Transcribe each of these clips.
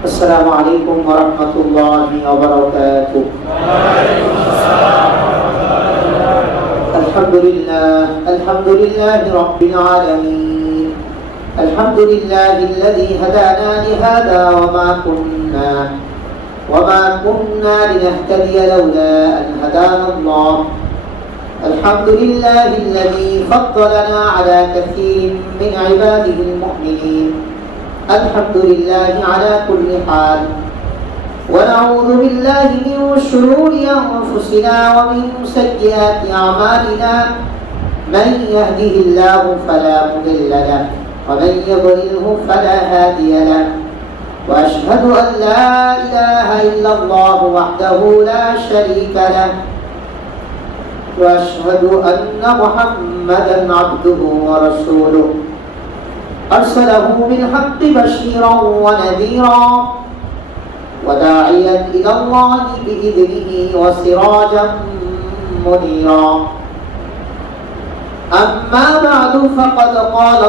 السلام عليكم ورحمة الله وبركاته. الحمد لله رب العالمين. الحمد لله الذي هدانا لهذا وما كنا لنهتدي لولا أن هدانا الله. الحمد لله الذي فضلنا على كثير من عباده المؤمنين. الحمد لله على كل حال. ونعوذ بالله من شرور أنفسنا ومن سيئات أعمالنا. من يهده الله فلا مضل له ومن يضلله فلا هادي له. وأشهد أن لا إله إلا الله وحده لا شريك له. وأشهد أن محمدا عبده ورسوله أرسله بالحق بشيرا ونذيرا وداعيا إلى الله بإذنه وسراجا منيرا. أما بعد فقد قال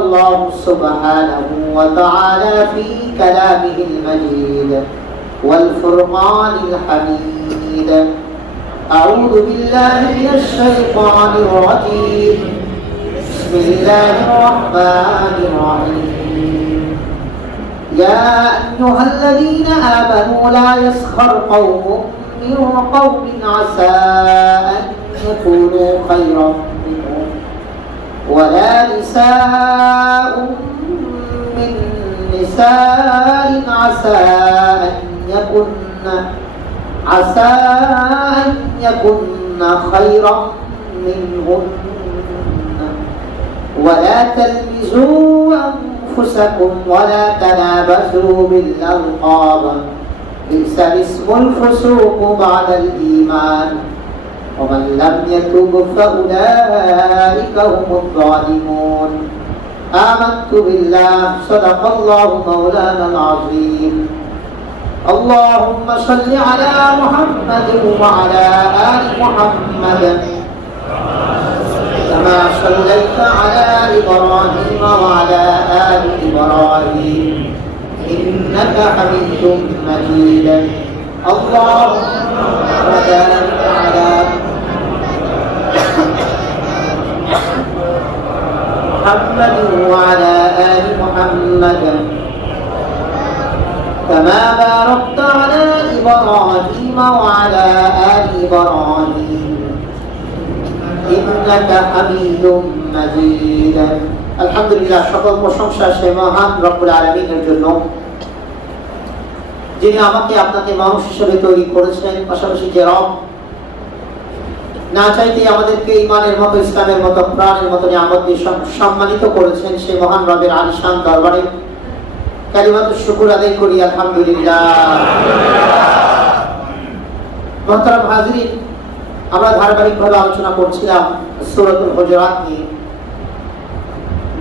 الله سبحانه وتعالى في كلامه المجيد والفرقان الحميد. أعوذ بالله من الشيطان الرجيم. بسم الله الرحمن الرحيم. يا أيها الذين آمنوا لا يسخر قوم من قوم عسى أن يكونوا خيرا منهم ولا نساء من نساء عسى أن يكن خيرا منهن. ولا تلمزوا أنفسكم ولا تنابزوا بالألقاب بئس الاسم الفسوق بعد الإيمان ومن لم يتب فأولئك هم الظالمون. آمنت بالله صدق الله مولانا العظيم. اللهم صل على محمد وعلى آل محمد كما صليت على إبراهيم وعلى آل إبراهيم إنك حميد مجيد. اللهم بارك على محمد وعلى آل محمد كما باركت على إبراهيم وعلى آل إبراهيم إنك حميد مجيد. الحمد لله সকল প্রশংসা সেই মহান রব্বুল আলামিনের জন্য, যিনি আমাকে আপনাকে মানুষ হিসেবে তৈরি করেছেন, পাশাপাশি যে রব না চাইতে আমাদেরকে ঈমানের মতো, ইসলামের মতো, প্রাণের মতো নিয়ামত দিয়ে সম্মানিত করেছেন, সেই মহান রবের আলিশান দরবারে কালিমাতুশ শুকর আদায় করি আলহামদুলিল্লাহ। মুহতারাম হাজিরিন, আমরা ধারাবাহিকভাবে আলোচনা করছিলাম সূরাতুল হুজুরাত নিয়ে।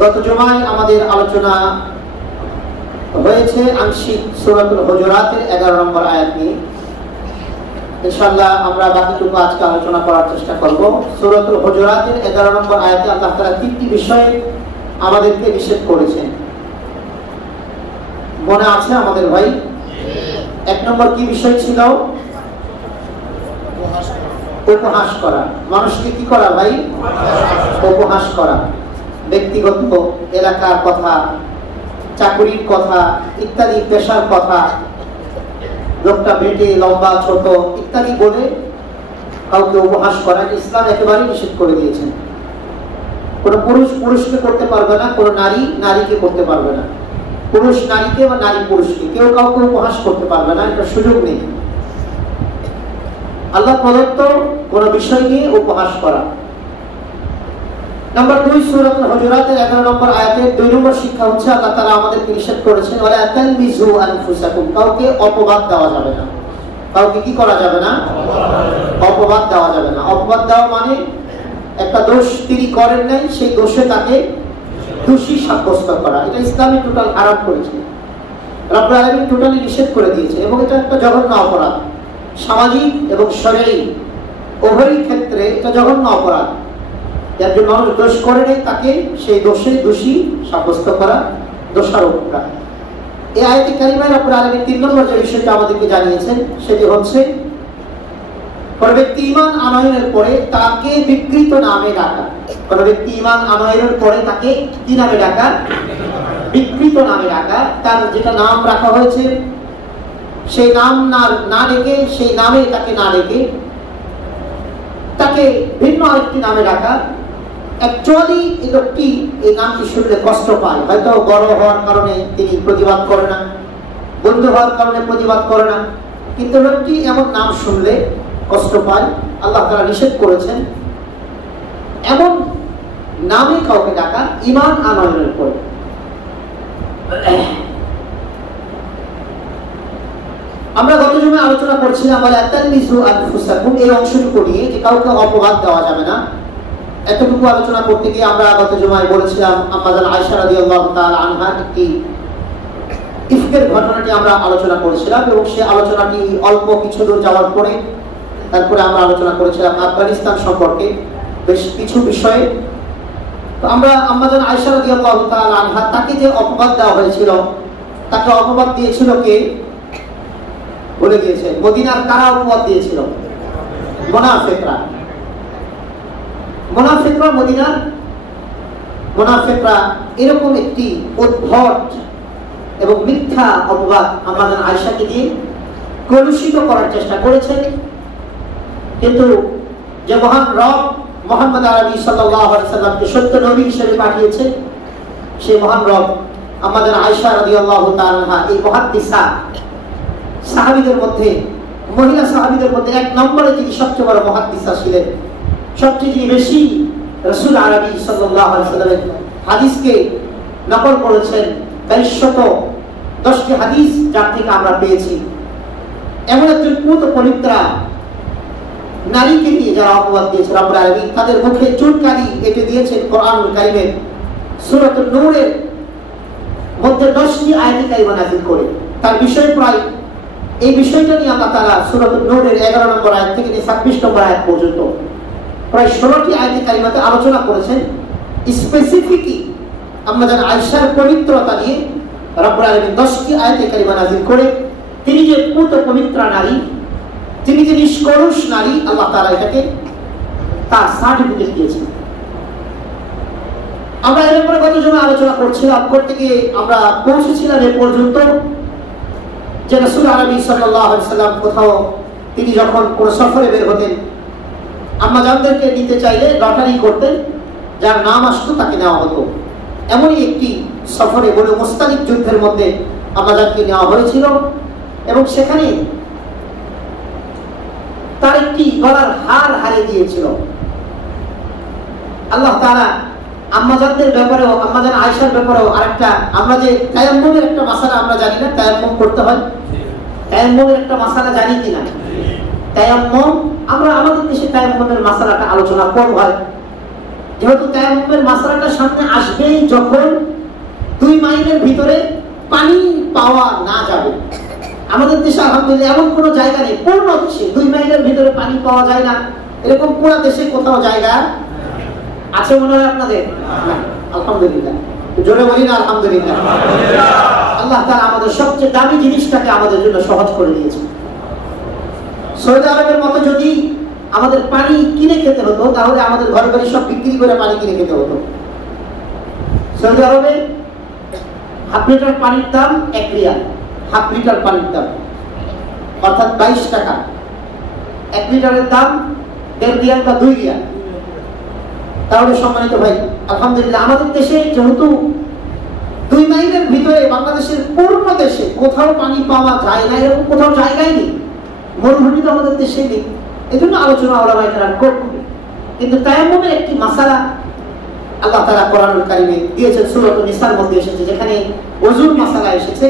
গত জুমায় আমাদের আলোচনা হয়েছে আংশিক সূরাতুল হুজুরাতের 11 নম্বর আয়াত নিয়ে। ইনশাআল্লাহ আমরা বাকিটুকু আজকে আলোচনা করার চেষ্টা করব। সূরাতুল হুজুরাতের 11 নম্বর আয়াতে আল্লাহ তাআলা তিনটি বিষয়ে আমাদেরকে নিষেধ করেছেন। মনে আছে আমাদের ভাই? 1 নম্বর কি বিষয় ছিল? উপহাস করা। মানুষকে কি করা ভাই? উপহাস করা। ব্যক্তিগত, এলাকার কথা, চাকরির কথা ইত্যাদি, পেশার কথা, লোকটা বেটে লম্বা ছোট ইত্যাদি বলে কাউকে উপহাস করা ইসলাম একেবারেই নিষেধ করে দিয়েছেন। কোনো পুরুষ পুরুষকে করতে পারবে না, কোনো নারী নারীকে করতে পারবে না, পুরুষ নারীকে বা নারী পুরুষকে কেউ কাউকে উপহাস করতে পারবে না, এটা সুযোগ নেই। আল্লাহ প্রদত্ত কোন বিষয় নিয়ে উপহাস করা। নাম্বার 2, সূরাতুল হুজুরাতের 11 নম্বর আয়াতের 2 নম্বর শিক্ষা হচ্ছে আল্লাহ তাআলা আমাদেরকে নিষেধ করেছেন ওয়ালা তালমিজু আনফুসাকুম, কাউকে অপবাদ দেওয়া যাবে না। কাউকে কি করা যাবে না? অপবাদ দেওয়া যাবে না। অপবাদ দেওয়া মানে একটা দোষ তিনি করেন নাই, সেই দোষে তাকে দোষী সাব্যস্ত করা। এটা ইসলামে টোটাল হারাম করেছে, রব্বুল আলামিন টোটালি নিষেধ করে দিয়েছে, এবং এটা একটা জঘন্য অপরাধ। সামাজিক এবং শরঈ উভয় ক্ষেত্রে এটা জঘন্য অপরাধ। একজন মানুষ দোষ করে নেই, তাকে সেই দোষে দোষী সাব্যস্ত করা দোষারোপটা। এই আয়াতে কারিমায় রব্বুল আলামিন 3 নম্বর যে বিষয়টা আমাদেরকে জানিয়েছেন সেটি হচ্ছে কোন ব্যক্তি ঈমান আনয়নের পরে তাকে বিকৃত নামে ডাকা। কোন ব্যক্তি ঈমান আনয়নের পরে তাকে কি নামে ডাকা? বিকৃত নামে ডাকা। তার যেটা নাম রাখা হয়েছে সেই নাম না ডেকে, সেই নামে তাকে না ডেকে তাকে ভিন্ন আরেকটি নামে ডাকা। অ্যাকচুয়ালি এই লোকটি এই নামটি শুনলে কষ্ট পায়, হয়তো বড় হওয়ার কারণে তিনি প্রতিবাদ করে না, বন্ধু হওয়ার কারণে প্রতিবাদ করে না, কিন্তু লোকটি এমন নাম শুনলে কষ্ট পায়। আল্লাহ তাআলা নিষেধ করেছেন এমন নামে কাউকে ডাকা ঈমান আনয়নের পরে। আমরা গত জুমে আলোচনা করছিলাম বলে আতালমিজু আনফুসাকুম, এই অংশটুকু নিয়ে যে কাউকে অপবাদ দেওয়া যাবে না। এতটুকু আলোচনা করতে গিয়ে আমরা গত জুমায় বলেছিলাম আম্মা জান আয়েশা রাদিয়াল্লাহু তাআলা আনহা একটি ইফকের ঘটনাটি আমরা আলোচনা করেছিলাম, এবং সেই আলোচনাটি অল্প কিছু দূর যাওয়ার পরে তারপরে আমরা আলোচনা করেছিলাম আফগানিস্তান সম্পর্কে বেশ কিছু বিষয়ে। তো আমরা আম্মা জান আয়েশা রাদিয়াল্লাহু তাআলা আনহা তাকে যে অপবাদ দেওয়া হয়েছিল, তাকে অপবাদ দিয়েছিল কে বলে গিয়েছে? মদিনার কারা অপবাদ দিয়েছিল? মুনাফিকরা। মদিনার মুনাফিকরা এরকম একটি উদ্ভট এবং মিথ্যা অপবাদ আম্মা জান আয়েশাকে দিয়ে কলুষিত করার চেষ্টা করেছেন। কিন্তু যে মহান রব মুহাম্মদ আরবি সাল্লাল্লাহু আলাইহি সাল্লামকে সত্য নবী হিসেবে পাঠিয়েছে, সেই মহান রব আম্মা জান আয়েশা রাদিয়াল্লাহু তাআলা আনহা এই মুহাদ্দিসা সাহাবীদের মধ্যে, মহিলা সাহাবীদের মধ্যে এক নম্বরে যিনি সবচেয়ে বড় মুহাদ্দিসা ছিলেন, সবচেয়ে যিনি বেশি রাসূল আরবি সাল্লাল্লাহু আলাইহি সাল্লামের হাদিসকে নকল করেছেন, 2210টি হাদিস যার থেকে আমরা পেয়েছি, এমন একজন পুত পবিত্রা নারীকে নিয়ে যারা অপবাদ দিয়েছে রব্বুল আলামিন তাদের মুখে চুনকালি এঁটে দিয়েছেন কোরআনুল কারীমের সূরাতুন নূরের মধ্যে 10টি আয়াতে কারিমা নাযিল করে। তার বিষয় প্রায় এই বিষয়টা নিয়ে আল্লাহ তাআলা সূরাতুন নূরের 11 নম্বর আয়াত থেকে 26 নম্বর আয়াত পর্যন্ত প্রায় 16টি আয়াতে কারিমাতে আলোচনা করেছেন। স্পেসিফিকলি আম্মা জান আয়েশার পবিত্রতা নিয়ে রব্বুল আলামিন 10টি আয়াতে কারিমা নাযিল করে তিনি যে পুত পবিত্রা নারী, তিনি যে নিষ্কলুষ নারী, আল্লাহ তাআলা এটাকে তার সার্টিফিকেট দিয়েছেন। আমরা এর উপরে গত জন্য আলোচনা করতে গিয়ে আমরা পৌঁছেছিলাম এ পর্যন্ত যে রাসূল আরবি সাল্লাল্লাহু আলাইহি সাল্লাম কোথাও তিনি যখন কোন সফরে বের হতেন, আম্মা জানদেরকে নিতে চাইলে লটারি করতেন, যার নাম আসতো তাকে নেওয়া হতো। এমনই একটি সফরে বলে মুস্তালিক যুদ্ধের মধ্যে আম্মা জানকে নেওয়া হয়েছিল, এবং সেখানে তার একটি গলার হার হারিয়ে গিয়েছিল। আল্লাহ তাআলা আম্মা জানদের ব্যাপারেও, আম্মা জান আয়েশার ব্যাপারেও আরেকটা, আমরা যে তায়াম্মুমের একটা মাসালা আমরা জানি না, তায়াম্মুম করতে হয়, তায়াম্মুমের একটা মাসালা জানি কিনা? তায়াম্মুম আমরা আমাদের দেশে তায়াম্মুমের মাসালাটা আলোচনা কম হয়, যেহেতু তায়াম্মুমের মাসালাটা সামনে আসবেই যখন 2 মাইলের ভিতরে পানি পাওয়া না যাবে। আমাদের দেশে আলহামদুলিল্লাহ এমন কোনো জায়গা নেই, পূর্ণ দেশে 2 মাইলের ভিতরে পানি পাওয়া যায় না, এরকম পুরো দেশে কোথাও জায়গা আছে মনে হয় আপনাদের? না, আলহামদুলিল্লাহ। জোরে বলি না আলহামদুলিল্লাহ। আল্লাহ তাআলা আমাদের সবচেয়ে দামি জিনিসটাকে আমাদের জন্য সহজ করে দিয়েছে। সৌদি আরবের মতো যদি আমাদের পানি কিনে খেতে হতো, তাহলে আমাদের ঘরে ঘরে সব বিক্রি করে পানি কিনে খেতে হতো। সৌদি আরবে হাফ লিটার পানির দাম 1 রিয়াল, হাফ লিটার পানির দাম অর্থাৎ 22 টাকা। 1 লিটারের দাম 1.5 রিয়াল বা 2 রিয়াল। তাহলে সম্মানিত ভাই, আলহামদুলিল্লাহ আমাদের দেশে যেহেতু 2 মাইলের ভিতরে বাংলাদেশের পূর্ণ দেশে কোথাও পানি পাওয়া যায় না, এরকম কোথাও জায়গায় নেই, মরুভূমি তো আমাদের দেশে নেই, এজন্য আলোচনা ওলামায়ে কেরাম করবে। কিন্তু তায়াম্মুমের একটি মাসালা আল্লাহ তাআলা কোরআনুল কারীমে দিয়েছেন, সূরাতুন নিসার মধ্যে এসেছে, যেখানে ওযুর মাসালা এসেছে,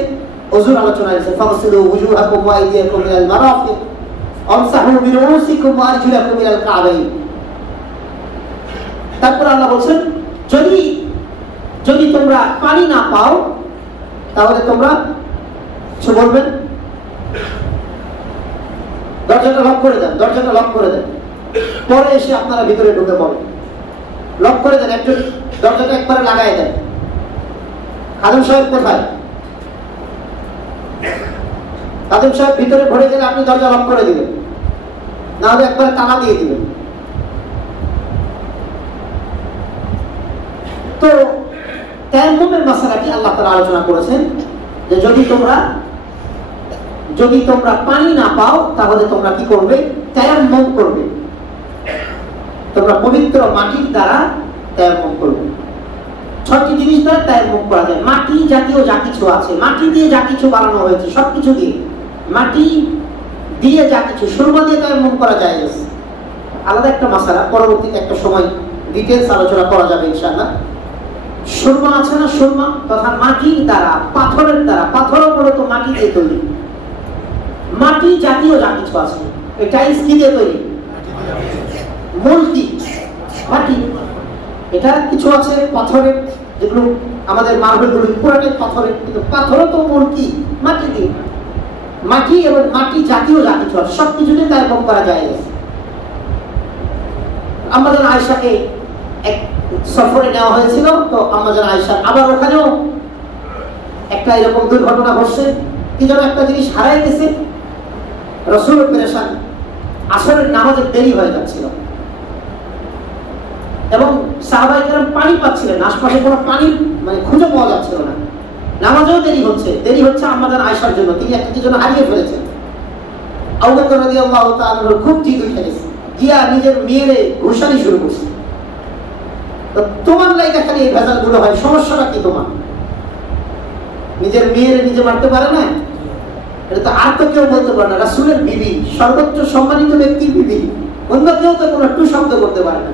ওযুর আলোচনা এসেছে, ফাগসিলু ওয়ুজুহাকুম ওয়া আইদিয়াকুম ইলাল মারাফিক ওয়ামসাহু বিরুউসিকুম ওয়া আরজুলাকুম ইলাল কাবাইন। তারপর আল্লাহ বলেন যদি তোমরা পানি না পাও তাহলে তোমরা কিছু বলবেন, দরজাটা লক করে দেন, দরজাটা লক করে দেন, পরে এসে আপনারা ভিতরে ঢুকে পড়েন। লক করে দেন, একটু দরজাটা একবারে লাগাই দেন, খাদেম সাহেব কোথায়? খাদেম সাহেব ভিতরে ভরে গেলে আপনি দরজা লক করে দিবেন, না হলে একবার তালা দিয়ে দিবেন। তো তায়াম্মুমের মাসালাটি আল্লাহ তাআলা আলোচনা করেছেন যে যদি তোমরা পানি না পাও তাহলে তোমরা কি করবে? তায়াম্মুম করবে। তোমরা পবিত্র মাটির দ্বারা তায়াম্মুম করবে। 6টি জিনিস দ্বারা তায়াম্মুম করা যায়। মাটি জাতীয় যা কিছু আছে, মাটি দিয়ে যা কিছু বানানো হয়েছে সবকিছু দিয়ে, মাটি দিয়ে যা কিছু, সুরমা দিয়ে তায়াম্মুম করা যায়। আলাদা একটা মাসালা, পরবর্তীতে একটা সময় ডিটেইলস আলোচনা করা যাবে ইনশাআল্লাহ। সুরমা আছে না, সুরমা তথা মাটির দ্বারা, পাথরের দ্বারা, পাথরও মূলত মাটি দিয়ে তৈরি। মাটি জাতীয় যা কিছু আছে, টাইলস কি দিয়ে তৈরি? মূল কি? মাটি। এটা কিছু আছে পাথরের, যেগুলো আমাদের মার্বেলগুলো পুরানো পাথরের, কিন্তু পাথরও তো মূল কি? মাটি দিয়ে। মাটি এবং মাটি জাতীয় যা কিছু আছে সবকিছুতে তায়াম্মুম করা যায়। আমাদের আয়েশাকে এক সফরে নেওয়া হয়েছিল, তো আমাদের আয়েশা আবার ওখানেও একটা এরকম দুর্ঘটনা ঘটছে, কি যেন একটা জিনিস হারাই গেছে। রাসূল পেরেশান, আসরের নামাজের দেরি হয়ে যাচ্ছিল এবং সাহাবায়ে কেরাম পানি পাচ্ছিলেন, আশপাশে কোনো পানি খুঁজে পাওয়া যাচ্ছিল না। নামাজেও দেরি হচ্ছে আমাদের আয়েশার জন্য, তিনি একটা কিছু হারিয়ে ফেলেছেন। আবু বকর রাদিয়াল্লাহু তাআলা খুব জিদ উঠে গেছে, গিয়া নিজের মেয়েরে ঘুষানি শুরু করছে। তো তোমার লাইগা খালি এই ভেজালগুলো হয়, সমস্যাটা কি তোমার? নিজের মেয়েরে নিজে মারতে পারে না, এটা তো আর তো কেউ বলতে পারে না। রাসূলের বিবি, সর্বোচ্চ সম্মানিত ব্যক্তির বিবি, অন্য কেউ তো কোনো একটু শব্দ করতে পারে না।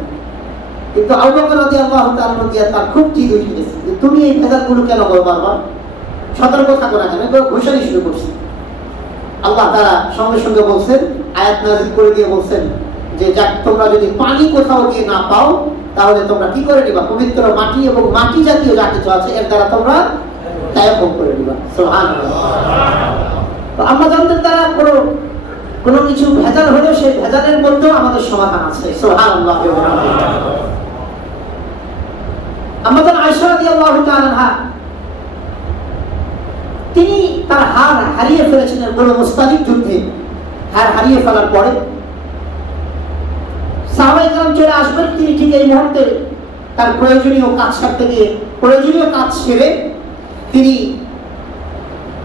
কিন্তু আবু বকর রাদিয়াল্লাহু তাআলা দিয়া তার খুব জিদ উঠে গেছে, তুমি এই ভেজালগুলো কেন করো বারবার? সতর্ক থাকো না কেন? ঘুষানি শুরু করছে। আল্লাহ তাআলা সঙ্গে সঙ্গে বলছেন, আয়াত নাযিল করে দিয়ে বলছেন যে যাক, তোমরা যদি পানি কোথাও গিয়ে না পাও তাহলে তোমরা কি করে নিবা? পবিত্র মাটি এবং মাটি জাতীয় যা কিছু আছে এর দ্বারা তোমরা তায়াম্মুম করে নিবা। সুবহানাল্লাহ। তো আমরা জানতে দ্বারা কোনো কিছু ভেজাল হলেও সেই ভেজালের মধ্যেও আমাদের সমাধান আছে। সুবহানাল্লাহ। আমাদের আয়েশা রাদিয়াল্লাহু তাআলা আনহা, তিনি তার হার হারিয়ে ফেলেছিলেন বড় মুস্তালিক যুদ্ধে। হার হারিয়ে ফেলার পরে সাহাবায়ে কেরাম চলে আসবেন, তিনি ঠিক এই মুহূর্তে তার প্রয়োজনীয় কাজ সারতে গিয়ে, প্রয়োজনীয় কাজ সেরে তিনি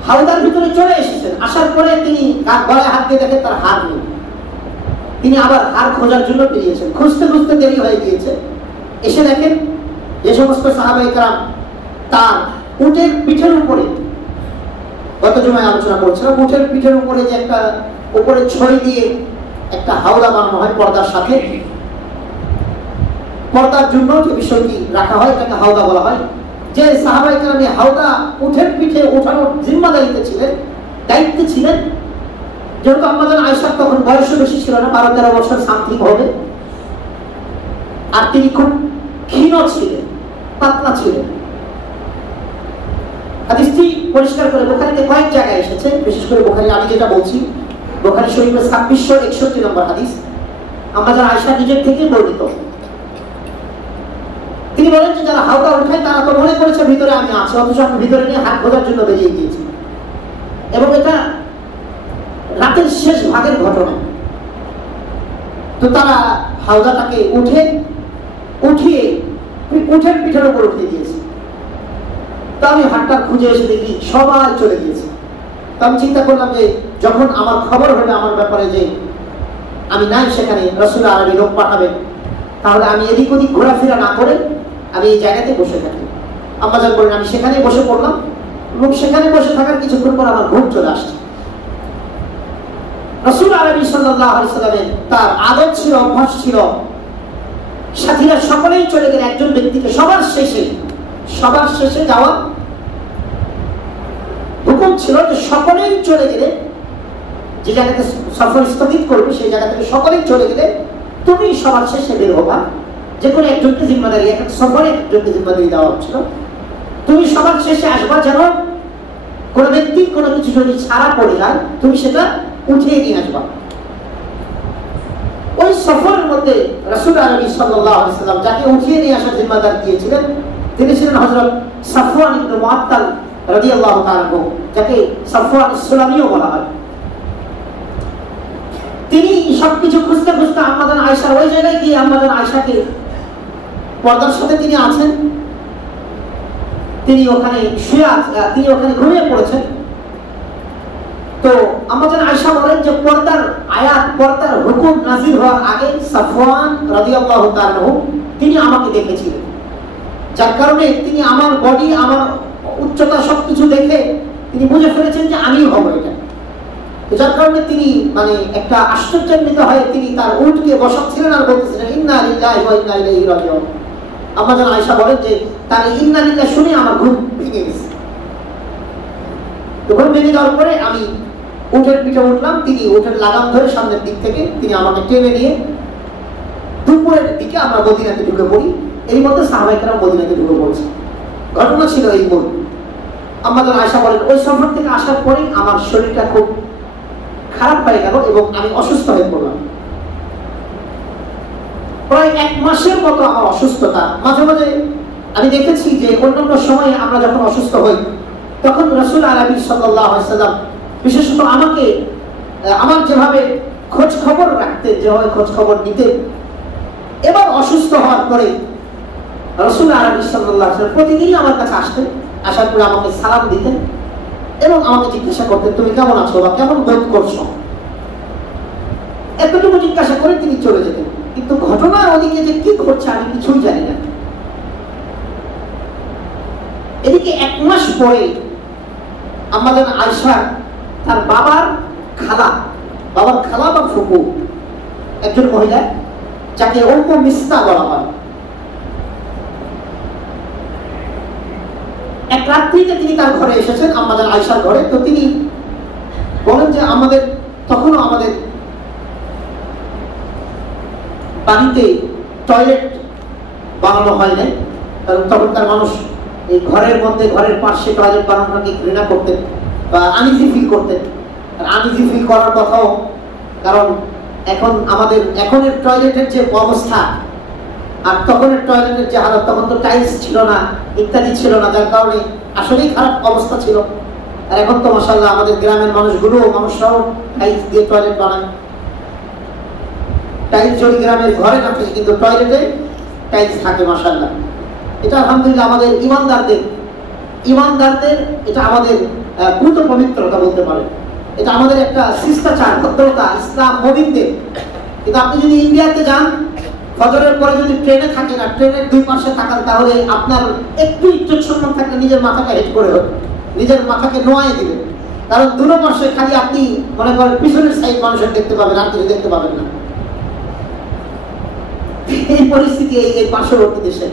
হাওদার ভিতরে চলে এসেছেন। আসার পরে তিনি গলায় হাত দিয়ে দেখেন তার হার নেই। তিনি আবার হার খোঁজার জন্য বেরিয়েছেন, খুঁজতে খুঁজতে দেরি হয়ে গিয়েছে। এসে দেখেন যে সমস্ত সাহাবায়ে কেরাম তার উটের পিঠের উপরে, গত জুমায় আলোচনা করছিলাম, উটের পিঠের উপরে যে একটা উপরে ছড়ি দিয়ে একটা হাওদা বানানো হয় পর্দার সাথে, পর্দার জন্য যে বিষয়টি রাখা হয় এটাকে হাওদা বলা হয়। যে সাহাবায়ে কেরাম এই হাওদা উটের পিঠে ওঠানোর জিম্মাদারিতে ছিলেন, দায়িত্বে ছিলেন, যেহেতু আমাদের আয়েশার তখন বয়সও বেশি ছিল না, 12-13 বছর সামথিং হবে, আর তিনি খুব ক্ষীণ ছিলেন, পাতলা ছিলেন। হাদিসটি পরিষ্কার করে বুখারীতে কয়েক জায়গায় এসেছে, বিশেষ করে বুখারী, আমি যেটা বলছি বুখারী শরীফের 2661 নম্বর হাদিস, আমাদের আয়েশা নিজের থেকে বর্ণিত। তিনি বলেন যে যারা হাওদা উঠায় তারা তো মনে করেছে ভিতরে আমি আছি, অথচ আমি ভিতরে নিয়ে হাত খোঁজার জন্য বেরিয়ে গিয়েছি। এবং এটা রাতের শেষ ভাগের ঘটনা। তো তারা হাওদাটাকে উঠিয়ে উঠের পিঠের উপর উঠিয়ে দিয়েছে। তা আমি হাতটা খুঁজে এসে দেখি সবাই চলে গিয়েছে। তো আমি চিন্তা করলাম যে যখন আমার খবর হবে আমার ব্যাপারে যে আমি নাই সেখানে, রাসূল আরবি লোক পাঠাবেন, তাহলে আমি এদিক ওদিক ঘোরাফেরা না করে আমি এই জায়গাতে বসে থাকি। আম্মা জান বলেন আমি সেখানেই বসে পড়লাম এবং সেখানে বসে থাকার কিছুক্ষণ পর আমার ঘুম চলে আসছে। রাসূল আরবি সাল্লাল্লাহু আলাইহি সাল্লামের তার আদত ছিল, অভ্যাস ছিল, সাথীরা সকলেই চলে গেলে একজন ব্যক্তিকে সবার শেষে যাওয়া হুকুম ছিল যে সকলেই চলে গেলে, যে জায়গাতে সফর স্থগিত করবে সেই জায়গা থেকে সকলেই চলে গেলে তুমি সবার শেষে বের হবা। যে কোনো একজনকে জিম্মাদারি, এক সফরে একজনকে জিম্মাদারি দেওয়া হচ্ছিল, তুমি সবার শেষে আসবা, যেন কোনো ব্যক্তি কোনো কিছু যদি ছাড়া পড়ে যায় তুমি সেটা উঠিয়ে নিয়ে আসবা। ওই সফরের মধ্যে রাসূল আরবি সাল্লাল্লাহু আলাইহি সাল্লাম যাকে উঠিয়ে নিয়ে আসার জিম্মাদার দিয়েছিলেন তিনি ছিলেন হযরত সাফওয়ান ইবনে মুআত্তাল রাদিয়াল্লাহু তাআলা আনহু, যাকে সাফওয়ান সুলামিও বলা হয়, তিনি সবকিছু খুঁজতে খুঁজতে আম্মাজান আয়েশার ওই জায়গায় গিয়ে আম্মাজান আয়েশাকে পর্দার সাথে তিনি আছেন, তিনি ওখানে তিনি ওখানে ঘুমিয়ে পড়েছেন। তো আম্মাজান আয়েশা বলেন যে পর্দার আয়াত, পর্দার হুকুম নাযিল হওয়ার আগে সাফওয়ান রাদিয়াল্লাহু তাআলা আনহু তিনি আমাকে দেখেছিলেন, যার কারণে তিনি আমার বডি, আমার উচ্চতা সবকিছু দেখে তিনি বুঝে ফেলেছেন যে আমিই হব এটা। যার কারণে তিনি মানে একটা আশ্চর্যান্বিত হয়ে তিনি তার উটকে বসাচ্ছিলেন আর বলতেছিলেন ইন্না লিল্লাহি ওয়া ইন্না ইলাইহি রাজিউন। আম্মাজান আয়েশা বলেন যে তার ইন্না লিল্লাহ শুনে আমার ঘুম ভেঙে গেছে। ঘুম ভেঙে যাওয়ার পরে আমি উটের পিঠে উঠলাম, তিনি উটের লাগাম ধরে সামনের দিক থেকে তিনি আমাকে টেনে নিয়ে দুপুরের দিকে আমরা মদিনাতে ঢুকে পড়ি। এই মধ্যে সাহাবায়ে কেরাম মদিনাতে ঢুকে পড়েছে। ঘটনা ছিল এই মূল। আম্মাজান আয়েশা বলেন ওই সফর থেকে আসার পরে আমার শরীরটা খুব খারাপ হয়ে গেল এবং আমি অসুস্থ হয়ে পড়লাম। প্রায় 1 মাসের মতো আমার অসুস্থতা। মাঝে মাঝে আমি দেখেছি যে অন্যান্য সময়ে আমরা যখন অসুস্থ হই তখন রাসূল আরবি সাল্লাল্লাহু আলাইহি ওয়াসাল্লাম বিশেষত আমাকে আমার যেভাবে খোঁজ খবর রাখতেন, যেভাবে খোঁজ খবর নিতেন, এবার অসুস্থ হওয়ার পরে রাসূল আরবি সাল্লাল্লাহু আলাইহি ওয়াসাল্লাম প্রতিদিনই আমার কাছে আসতেন, আসার পরে আমাকে সালাম দিতেন এবং আমাকে জিজ্ঞাসা করতেন তুমি কেমন আছো বা কেমন বোধ করছো, এতটুকু জিজ্ঞাসা করে তিনি চলে যেতেন। কিন্তু ঘটনার ওদিকে যে কি ঘটছে আমি কিছুই জানি না। এদিকে 1 মাস পরে আম্মাজান আয়েশা তার বাবার খালা বা ফুফু, একজন মহিলা যাকে উম্মু মিস্তা বলা হয়, এক রাত্রিতে তিনি তার ঘরে এসেছেন, আম্মাজান আয়েশার ঘরে। তো তিনি বলেন যে তখনও আমাদের বাড়িতে টয়লেট বানানো হয় নাই, কারণ তখনকার মানুষ এই ঘরের মধ্যে, ঘরের পাশে টয়লেট বানানোটাকে ঘৃণা করতেন বা আনইজি ফিল করতেন। আর আনইজি ফিল করার কথাও, কারণ এখনের টয়লেটের যে অবস্থা আর তখনের টয়লেটের যে হালত, তখন তো টাইলস ছিল না, ইত্যাদি ছিল না, যার কারণে আসলেই খারাপ অবস্থা ছিল। আর এখন তো মাশাআল্লাহ আমাদের গ্রামের মানুষরাও টাইলস দিয়ে টয়লেট বানায়। টাইলস যদি গ্রামের ঘরে না থাকে কিন্তু টয়লেটে টাইলস থাকে মাশাআল্লাহ। এটা আলহামদুলিল্লাহ আমাদের ইমানদারদের এটা আমাদের পুত পবিত্রতা বলতে পারে। এটা আমাদের একটা শিষ্টাচার, ভদ্রতা, ইসলাম মুমিনদের। কিন্তু আপনি যদি ইন্ডিয়াতে যান, ফজরের পরে যদি ট্রেনে থাকেন আর ট্রেনের 2 পাশে থাকেন, তাহলে আপনার একটু ইজ্জত সম্মান থাকলে নিজের মাথাটা হেট করে হবে, নিজের মাথাকে নোয়াই দিবেন। কারণ 2 পাশে খালি আপনি মনে করেন পিছনের সাইড মানুষের দেখতে পাবেন, আর কিছু দেখতে পাবেন না। এই পরিস্থিতি এই পার্শ্ববর্তী দেশে।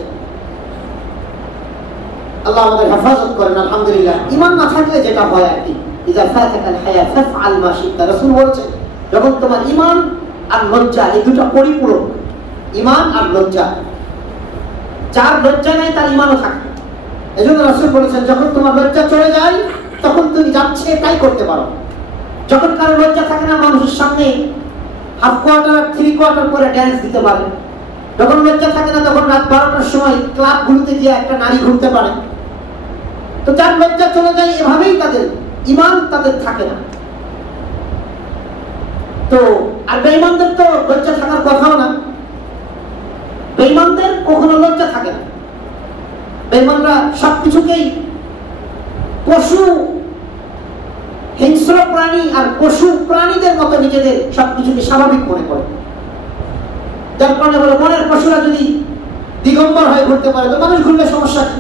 আল্লাহ আমাদের হেফাজত করেন। আলহামদুলিল্লাহ ঈমান না থাকলে যেটা হয় আর কি, ইযা ফাতাকাল হায়া ফাফআল মা শি'তা। রাসূল বলেছেন যখন তোমার ঈমান আর লজ্জা এই দুটো পরিপূরক, ঈমান আর লজ্জা, যার লজ্জা নাই তার ঈমানও থাকে। এজন্য রাসূল বলেছেন যখন তোমার লজ্জা চলে যায় তখন তুমি যাচ্ছে তাই করতে পারো। যখন কারো লজ্জা থাকে না, মানুষের সামনে হাফ কোয়ার্টার 3 কোয়ার্টার করে ড্যান্স দিতে পারে। যখন লজ্জা থাকে না, তখন রাত 12টার সময় ক্লাবগুলোতে গিয়ে একটা নারী ঘুরতে পারে। তো যার লজ্জা চলে যায় এভাবেই তাদের ঈমান তাদের থাকে না। তো আর বেঈমানদের তো লজ্জা থাকার কথাও না, বেঈমানদের কখনো লজ্জা থাকে না। বেঈমানরা সবকিছুকেই পশু, হিংস্র প্রাণী আর পশু প্রাণীদের মতো নিজেদের সবকিছুকে স্বাভাবিক মনে করে। যার কারণে বলে মনের পশুরা যদি দিগম্বর হয়ে ঘুরতে পারে তো মানুষ ঘুরলে সমস্যা কি,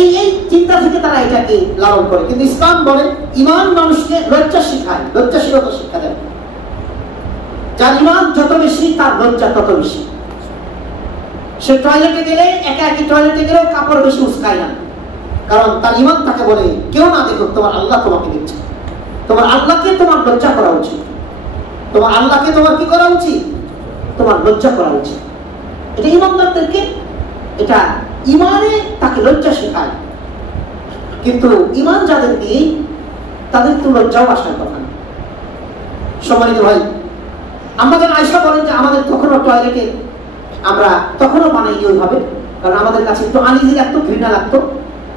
এই চিন্তা থেকে তারা এটাকে লালন করে। কিন্তু ইসলাম বলে ঈমান মানুষকে লজ্জা শেখায়, লজ্জাশীলতা শিক্ষা দেয়। যার ঈমান যত বেশি তার লজ্জা তত বেশি। সে টয়লেটে গেলে একা টয়লেটে গেলেও কাপড় বেশি উস্কায় না, কারণ তার ঈমান তাকে বলে কেউ না দেখুক, তোমার আল্লাহ তোমাকে দেখছে। তোমার আল্লাহকে তোমার লজ্জা করা উচিত, তোমার আল্লাহকে তোমার কি করা উচিত, তোমার লজ্জা করা উচিত। এটা ঈমানদারদেরকে, এটা ঈমানে তাকে লজ্জা শেখায়। কিন্তু ঈমান যাদের নেই তাদের তো লজ্জাও আসার কথা না। সম্মানিত ভাই, আম্মাজান আয়েশা বলেন যে আমাদের তখনও টয়লেটে আমরা তখনও বানাইনি ওইভাবে, কারণ আমাদের কাছে একটু আনইজি লাগতো, ঘৃণা লাগতো।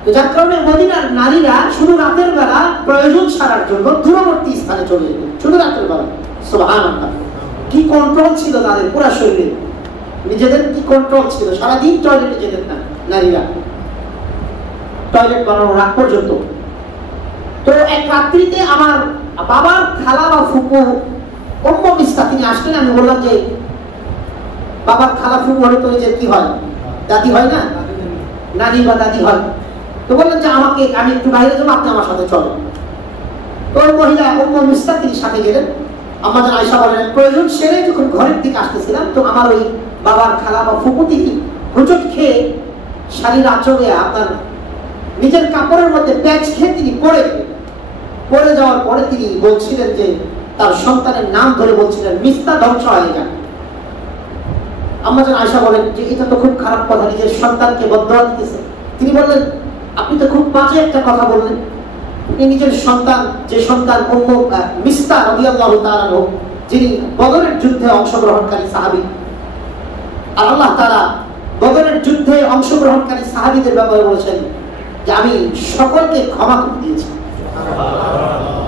তো যার কারণে মদিনার নারীরা শুধু রাতের বেলা প্রয়োজন সারার জন্য দূরবর্তী স্থানে চলে যেত, শুধু রাতের বেলা। সুবহানাল্লাহ, কি কন্ট্রোল ছিল তাদের পুরা শরীরে, নিজেদের কি কন্ট্রোল ছিল, সারাদিন টয়লেটে যেতেন না নারীরা, টয়লেট বানানোর আগ পর্যন্ত। তো এক রাত্রিতে আমার বাবার খালা বা ফুপু উম্মে মিসকা তিনি আসলেন। আমি বললাম যে বাবার খালা ফুপু হলে তো যে কি হয়, দাদি হয় না, নানি বা দাদি হয়। তো বললেন যে আমাকে, আমি একটু বাইরে যাবো, আপনি আমার সাথে চলেন। তো ওই মহিলা উম্মে মিসকা তিনি সাথে গেলেন। আম্মা জান আয়েশা বলেন প্রয়োজন সেরে যখন ঘরের দিকে আসতেছিলাম, তো আমার ওই বাবার খালা বা ফুপু তিনি হুজুট খেয়ে শাড়ির আঁচলে আপনার নিজের কাপড়ের মধ্যে প্যাচ খেয়ে তিনি পড়ে যাওয়ার পরে তিনি বলছিলেন যে তার সন্তানের নাম ধরে বলছিলেন মিস্তা ধ্বংস হয়ে যান। আম্মা জান আয়েশা বলেন যে এটা তো খুব খারাপ কথা, নিজের সন্তানকে বদদোয়া দিতেছে। তিনি বললেন আপনি তো খুব বাজে একটা কথা বললেন। নিজের সন্তান, যে সন্তান উম্মে মিস্তা রাদিয়াল্লাহু তাআলা আনহু, যিনি বদরের যুদ্ধে অংশগ্রহণকারী সাহাবী, আর আল্লাহ তাআলা বদরের যুদ্ধে অংশগ্রহণকারী সাহাবীদের ব্যাপারে বলেছেন যে আমি সকলকে ক্ষমা করে দিয়েছি।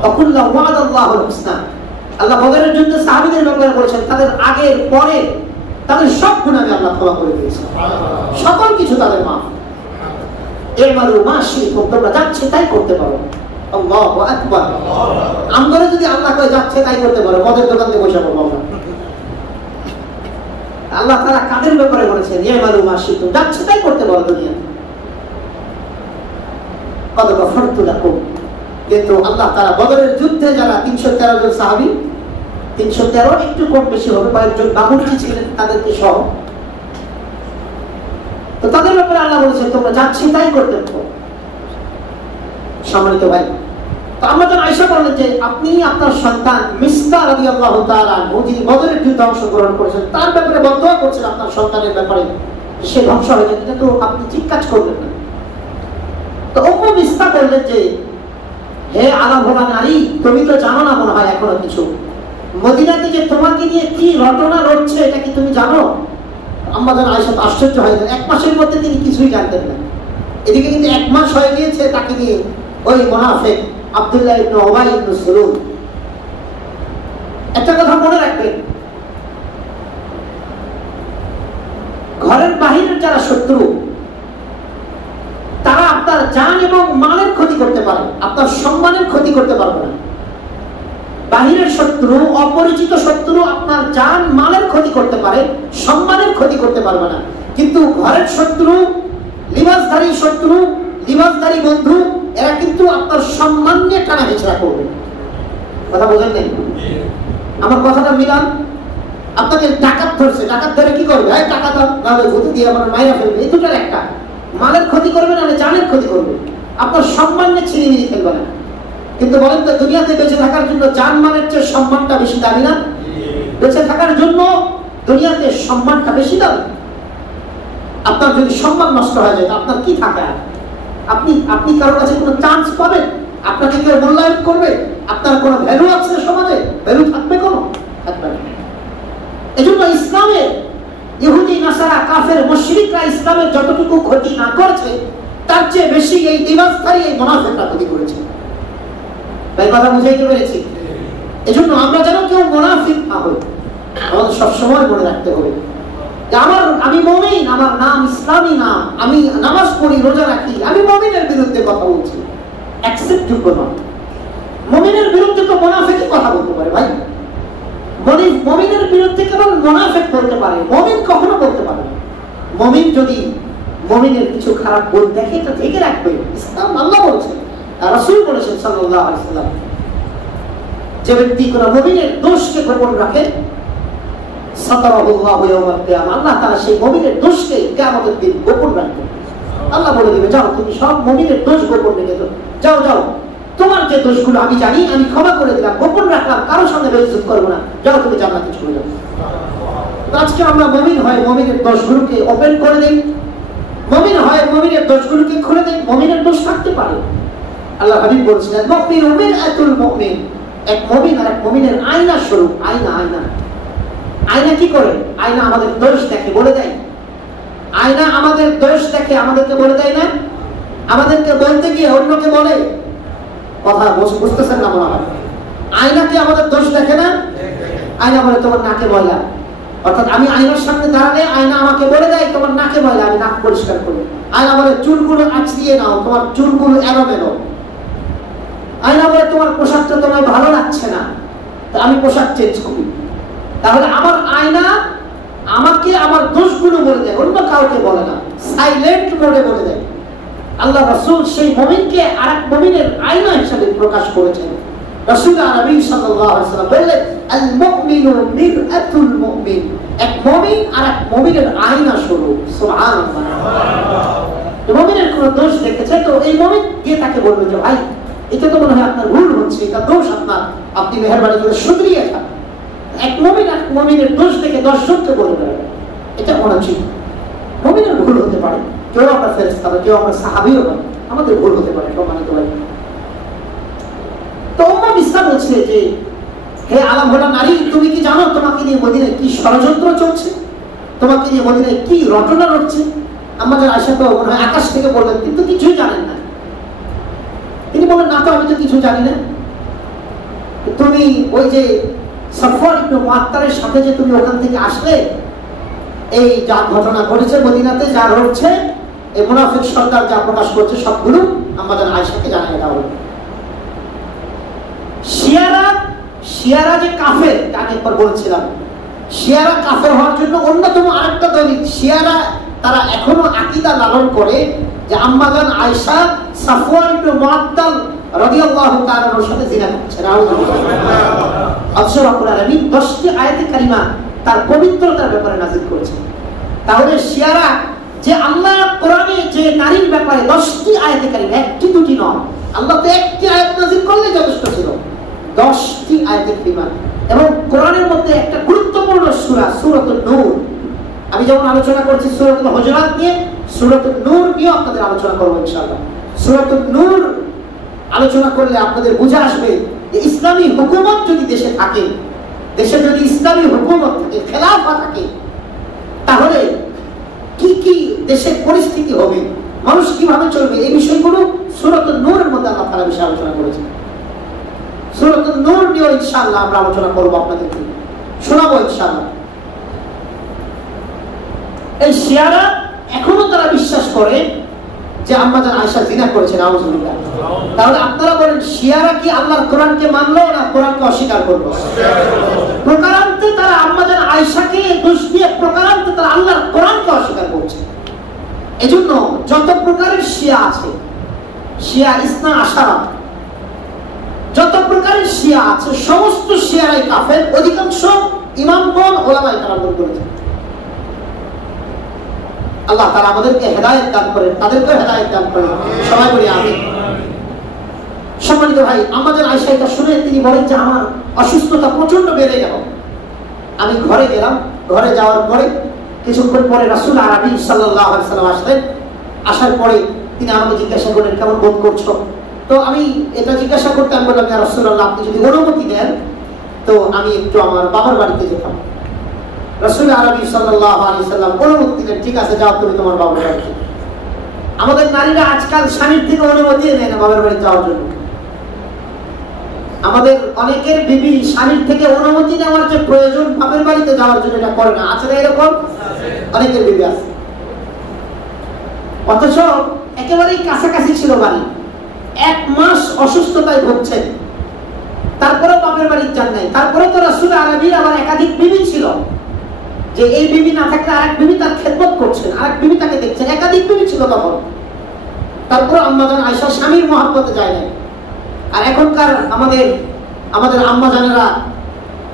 আকুল্লাহু ওয়াদাল্লাহুল হুসনা। আল্লাহ বদরের যুদ্ধে সাহাবীদের ব্যাপারে বলেছেন তাদের আগের পরে তাদের সব গুনাহ আমি আল্লাহ ক্ষমা করে দিয়েছি, সকল কিছু তাদের মাফ। ইমালু মা শি'তুম, তোমরা যাচ্ছে তাই করতে পারো। আল্লাহু আকবার। আমরা যদি আল্লাহ কয় যাচ্ছে তাই করতে পারো, মদের দোকানে বসে পড়বো আমরা। আল্লাহ তাআলা কাদের ব্যাপারে বলেছেন ইমালু মা শি'তুম, যাচ্ছে তাই করতে পারো দুনিয়া। কদ গফরতু লাকুম। কিন্তু আল্লাহ তাআলা বদরের যুদ্ধে যারা 313 জন সাহাবী, 313 একটু কম বেশি হবে, কয়েকজন বাবুর্চি ছিলেন তাদেরকে সহ, তো তাদের ব্যাপারে আল্লাহ বলেছেন তোমরা যাচ্ছি তাই করতে পারো। সম্মানিত ভাই, তো আম্মা জান আয়েশা বলেন যে আপনি আপনার সন্তান মিস্তা রাদিয়াল্লাহু তাআলা আনহু, যিনি বদরের যুদ্ধে অংশগ্রহণ করেছেন, তার ব্যাপারে বদদোয়া করছেন আপনার সন্তানের ব্যাপারে সে ধ্বংস হয়ে যাবে, কিন্তু আপনি ঠিক কাজ করবেন না। তো উম্মে মিস্তা বললেন যে হে আলাভোলা নারী, তুমি তো জানো না মনে হয় এখনো কিছু, মদিনাতে যে তোমাকে নিয়ে কি ঘটনা ঘটছে এটা কি তুমি জানো? আম্মা জান আয়েশা আশ্চর্য হয়ে গেলেন, 1 মাসের মধ্যে তিনি কিছুই জানতেন না। এদিকে কিন্তু 1 মাস হয়ে গিয়েছে তাকে নিয়ে ওই মুনাফিক আব্দুল্লাহ ইবনে উবাই ইবনে সুলুল। একটা কথা মনে রাখবেন, ঘরের বাহিরের যারা শত্রু তারা আপনার জান এবং মালের ক্ষতি করতে পারে, আপনার সম্মানের ক্ষতি করতে পারবে না। বাহিরের শত্রু, অপরিচিত শত্রু আপনার জান মালের ক্ষতি করতে পারে, সম্মানের ক্ষতি করতে পারবে না। কিন্তু ঘরের শত্রু, লিবাসধারী শত্রু, লিবাসধারী বন্ধু, এরা কিন্তু আপনার সম্মান নিয়ে টানা হেঁচড়া করবে। কথা বোঝেন নাই? আমার কথাটা মিলান। আপনাকে ডাকাত ধরছে, ডাকাত ধরে কি করবে? টাকা দাও, নাহলে ধুতি দিয়ে আমার মাইরা ফেলবে। এই দুটার একটা, মালের ক্ষতি করবে না, জানের ক্ষতি করবে, আপনার সম্মান নিয়ে ছিনিমিনি ফেলবে না। কিন্তু বলেন তো, দুনিয়াতে বেঁচে থাকার জন্য জান মালের চেয়ে সম্মানটা বেশি দামি না? বেঁচে থাকার জন্য দুনিয়াতে সম্মানটা বেশি দামি। আপনার যদি সম্মান নষ্ট হয়ে যায়, আপনার কি থাকে? আপনি কারোর কাছে কোনো চান্স পাবেন? আপনাকে কেউ মূল্যায়ন করবে? আপনার কোনো ভ্যালু আছে সমাজে? ভ্যালু থাকবে? কোনো থাকবে না। এজন্য ইসলামের ইহুদি, নাসারা, কাফের, মুশরিকরা ইসলামের যতটুকু ক্ষতি না করেছে তার চেয়ে বেশি এই দিবাসধারী এই মুনাফিকরা ক্ষতি করেছে। তাই কথা বুঝাইতে পেরেছি? এজন্য আমরা যেন কেউ মুনাফিক না হই, আমাদের সবসময় মনে রাখতে হবে যে আমি মুমিন, আমার নাম ইসলামী নাম, আমি নামাজ পড়ি, রোজা রাখি, আমি মুমিনের বিরুদ্ধে কথা বলছি, অ্যাকসেপ্টযোগ্য নয়। মুমিনের বিরুদ্ধে তো মুনাফিকই কথা বলতে পারে ভাই। মুমিনের বিরুদ্ধে কেবল মুনাফিক বলতে পারে, মুমিন কখনো বলতে পারে না। মুমিন যদি মুমিনের কিছু খারাপ গুণ দেখে এটা ঢেকে রাখবে। ইসলাম আল্লাহ বলেছেন, রাসূল বলেছেন সাল্লাল্লাহু আলাইহি ওয়াসাল্লাম, যে ব্যক্তি কোন মুমিনের দোষকে গোপন রাখে সাতারাহুল্লাহু ইয়াওমাল কিয়ামাহ, আল্লাহ তাআলা সেই মুমিনের দোষকে কিয়ামতের দিন গোপন রাখবেন। আল্লাহ বলে দিবে, যাও তুমি সব মুমিনের দোষ গোপন রেখেছো, যাও যাও, তোমার যে দোষগুলো আমি জানি আমি ক্ষমা করে দিলাম, গোপন রাখলাম, কারোর সামনে বেইজ্জত করব না, যাও তুমি জান্নাতে চলে যাও। আজকে আমরা মুমিন হয় মুমিনের দোষগুলোকে ওপেন করে দেই, মুমিন হয় মুমিনের দোষগুলোকে খুলে দেই। মুমিনের দোষ থাকতে পারে। আল্লাহ হাবিব বলেছিলেন, মুমিন মিরআতুল মুমিন, এক মুমিন আর এক মুমিনের আয়না স্বরূপ। আয়না কি করে? আয়না আমাদের দোষ দেখে, বলে দেয় আয়না আমাদের দোষ দেখে, আমাদেরকে বলে দেয় না? আমাদেরকে বলতে গিয়ে অন্যকে বলে। কথা বুঝতেছেন না মনে হয়? আয়না কি আমাদের দোষ দেখে না? আয়না বলে তোমার নাকে ময়লা। অর্থাৎ আমি আয়নার সামনে দাঁড়ালে আয়না আমাকে বলে দেয় তোমার নাকে ময়লা, আমি নাক পরিষ্কার করি। আয়না বলে চুলগুলো আঁচড়িয়ে নাও, তোমার চুলগুলো এলোমেলো। আয়না বলে তোমার পোশাকটা তোমার ভালো লাগছে না, তো আমি পোশাক চেঞ্জ করি। তাহলে আমার আয়না আমাকে আমার দোষগুলো বলে দেয়, অন্য কাউকে বলে না, সাইলেন্ট মোডে বলে দেয়। আল্লাহ রাসূল সেই মুমিনকে আরেক মুমিনের আয়না হিসেবে প্রকাশ করেছেন। রাসূল নবী সাল্লাল্লাহু আলাইহি ওয়াসাল্লাম বললেন আল মুমিনু মিরআতুল মুমিন, এক মুমিন আরেক মুমিনের আয়না স্বরূপ। সুবহানাল্লাহ। মুমিনের কোনো দোষ দেখেছে তো এই মুমিন গিয়ে তাকে বলবে যে ভাই এটা তো মনে হয় আপনার ভুল হচ্ছে, এটা দোষ আপনার, আপনি মেহেরবানি করে শুধরিয়ে খান। এক মুমিন এক মুমিনের দোষ দেখে 10 জনকে বলে বেড়াবে, এটা অনুচিত। মুমিনের ভুল হতে পারে, কেউ আমরা ফেরেশতা, কেউ আমরা সাহাবীও নয়, আমাদের ভুল হতে পারে। সম্মানিত ভাই, তো উম্মে বিসরা বলছে যে হে আলমওয়ালা নারী, তুমি কি জানো তোমাকে নিয়ে মদিনায় কি ষড়যন্ত্র চলছে, তোমাকে নিয়ে মদিনায় কি রটনা রটছে? আমাদের আয়েশা তো মনে হয় আকাশ থেকে বললেন কিন্তু কিছুই জানেন না। তিনি বলেন না তো, আমি তো কিছু জানি না। তুমি ওই যে সফওয়ান ইবনে মুআত্তালের সাথে যে তুমি ওখান থেকে আসলে, এই যা ঘটনা ঘটেছে মদিনাতে, যা হচ্ছে, এই মুনাফিক সরকার যা প্রকাশ করছে সবগুলো আমাদের আয়েশাকে জানিয়ে দেওয়া হলো। শিয়ারা যে কাফের, আমি একবার বলেছিলাম, শিয়ারা কাফের হওয়ার জন্য অন্যতম আরেকটা দলিল, শিয়ারা তারা এখনো আকীদা লালন করে যে আম্মাজান আয়েশা সফওয়ান ইবনে মুআত্তাল রাদিয়াল্লাহু তাআলার সাথে জিনা করছে। আল্লাহ রাব্বুল আলামিন 10টি আয়াতে কারিমা তার পবিত্রতার ব্যাপারে নাযিল করেছেন। তাহলে শিয়ারা যে আল্লাহ কোরআনে যে নারীর ব্যাপারে 10টি আয়াতে কারিমা, একটি দুটি নয়, আল্লাহ তো একটি আয়াত নাযিল করলে যথেষ্ট ছিল, 10টি আয়াতে কারিমা। এবং কোরআনের মধ্যে একটা গুরুত্বপূর্ণ সূরা সূরাতুন নূর, আমি যেমন আলোচনা করছি সূরাতুল হুজুরাত নিয়ে, সূরাতুন নূর নিয়ে আপনাদের আলোচনা করব ইনশাআল্লাহ। সূরাতুন নূর আলোচনা করলে আপনাদের বুঝে আসবে যে ইসলামী হুকুমত যদি দেশে থাকে, দেশে যদি ইসলামী হুকুমত থাকে, খেলাফা থাকে, তাহলে কি কি দেশের পরিস্থিতি হবে, মানুষ কিভাবে চলবে, এই বিষয়গুলো সূরাতুন নূরের মধ্যে আল্লাহ তাআলা বিষয়ে আলোচনা করেছেন। সূরাতুন নূর নিয়ে ইনশাআল্লাহ আমরা আলোচনা করব, আপনাদেরকে শোনাবো ইনশাআল্লাহ। এই শিয়ারা এখনো তারা বিশ্বাস করে যে আম্মাজান আয়েশা জিনা করেছেন, আউযুবিল্লাহ। তাহলে আপনারা বলেন শিয়ারা কি আল্লাহর কোরআনকে মানলো না কোরআনকে অস্বীকার করলো? প্রকারান্তে তারা আম্মাজান আয়েশাকে দোষ দিয়ে প্রকারান্তে তারা আল্লাহর কোরআনকে অস্বীকার করছে। এজন্য যত প্রকারের শিয়া আছে, শিয়া ইসনা আশারা, যত প্রকারের শিয়া আছে সমস্ত শিয়ারাই কাফের। অধিকাংশ ইমামগণ ওলামায়ে কেরামগণ বলেছেন। আল্লাহ তাআলা আমাদেরকে হেদায়েত দান করেন, তাদেরকে হেদায়েত দান করেন, সবাই বলি আমিন। সম্মানিত ভাই, আমাদের আয়েশা এটা শুনে তিনি বলেন যে আমার অসুস্থতা প্রচন্ড বেড়ে গেল। আমি ঘরে গেলাম, ঘরে যাওয়ার পরে কিছুক্ষণ পরে রাসূল আরবি সাল্লাল্লাহু আলাইহি ওয়াসাল্লাম আসলেন। আসার পরে তিনি আমাকে জিজ্ঞাসা করলেন কেমন বোধ করছো? তো আমি এটা জিজ্ঞাসা করতে আমি বললাম ইয়া রাসূলুল্লাহ, আপনি যদি অনুমতি দেন তো আমি একটু আমার বাবার বাড়িতে যেতাম। রাসূল আরবি সাল্লাল্লাহু আলাইহি ওয়াসাল্লাম অনুমতি দিলেন, ঠিক আছে যাও তুমি তোমার বাবার বাড়িতে। আমাদের নারীরা আজকাল স্বামীর থেকে অনুমতি নেয় না বাবার বাড়ি যাওয়ার জন্য। আমাদের অনেকের বিবি স্বামীর থেকে অনুমতি নেওয়ার যে প্রয়োজন বাপের বাড়িতে যাওয়ার জন্য এটা করে না। আছে না এরকম? অনেকের বিবি আছে। অথচ একেবারেই কাছাকাছি ছিল বাড়ি, 1 মাস অসুস্থতায় ভুগছেন, তারপরেও বাপের বাড়ি যান নাই। তারপরে তো রাসূল আরবির আবার একাধিক বিবি ছিল, যে এই বিবি না থাকলে আরেক বিবি তার খেদমত করছেন, আরেক বিবি তাকে দেখছেন, একাধিক বিবি ছিল তখন। তারপর আম্মাজান আয়েশা স্বামীর মহব্বতে যায় নাই। আর এখনকার আমাদের আম্মাজানেরা,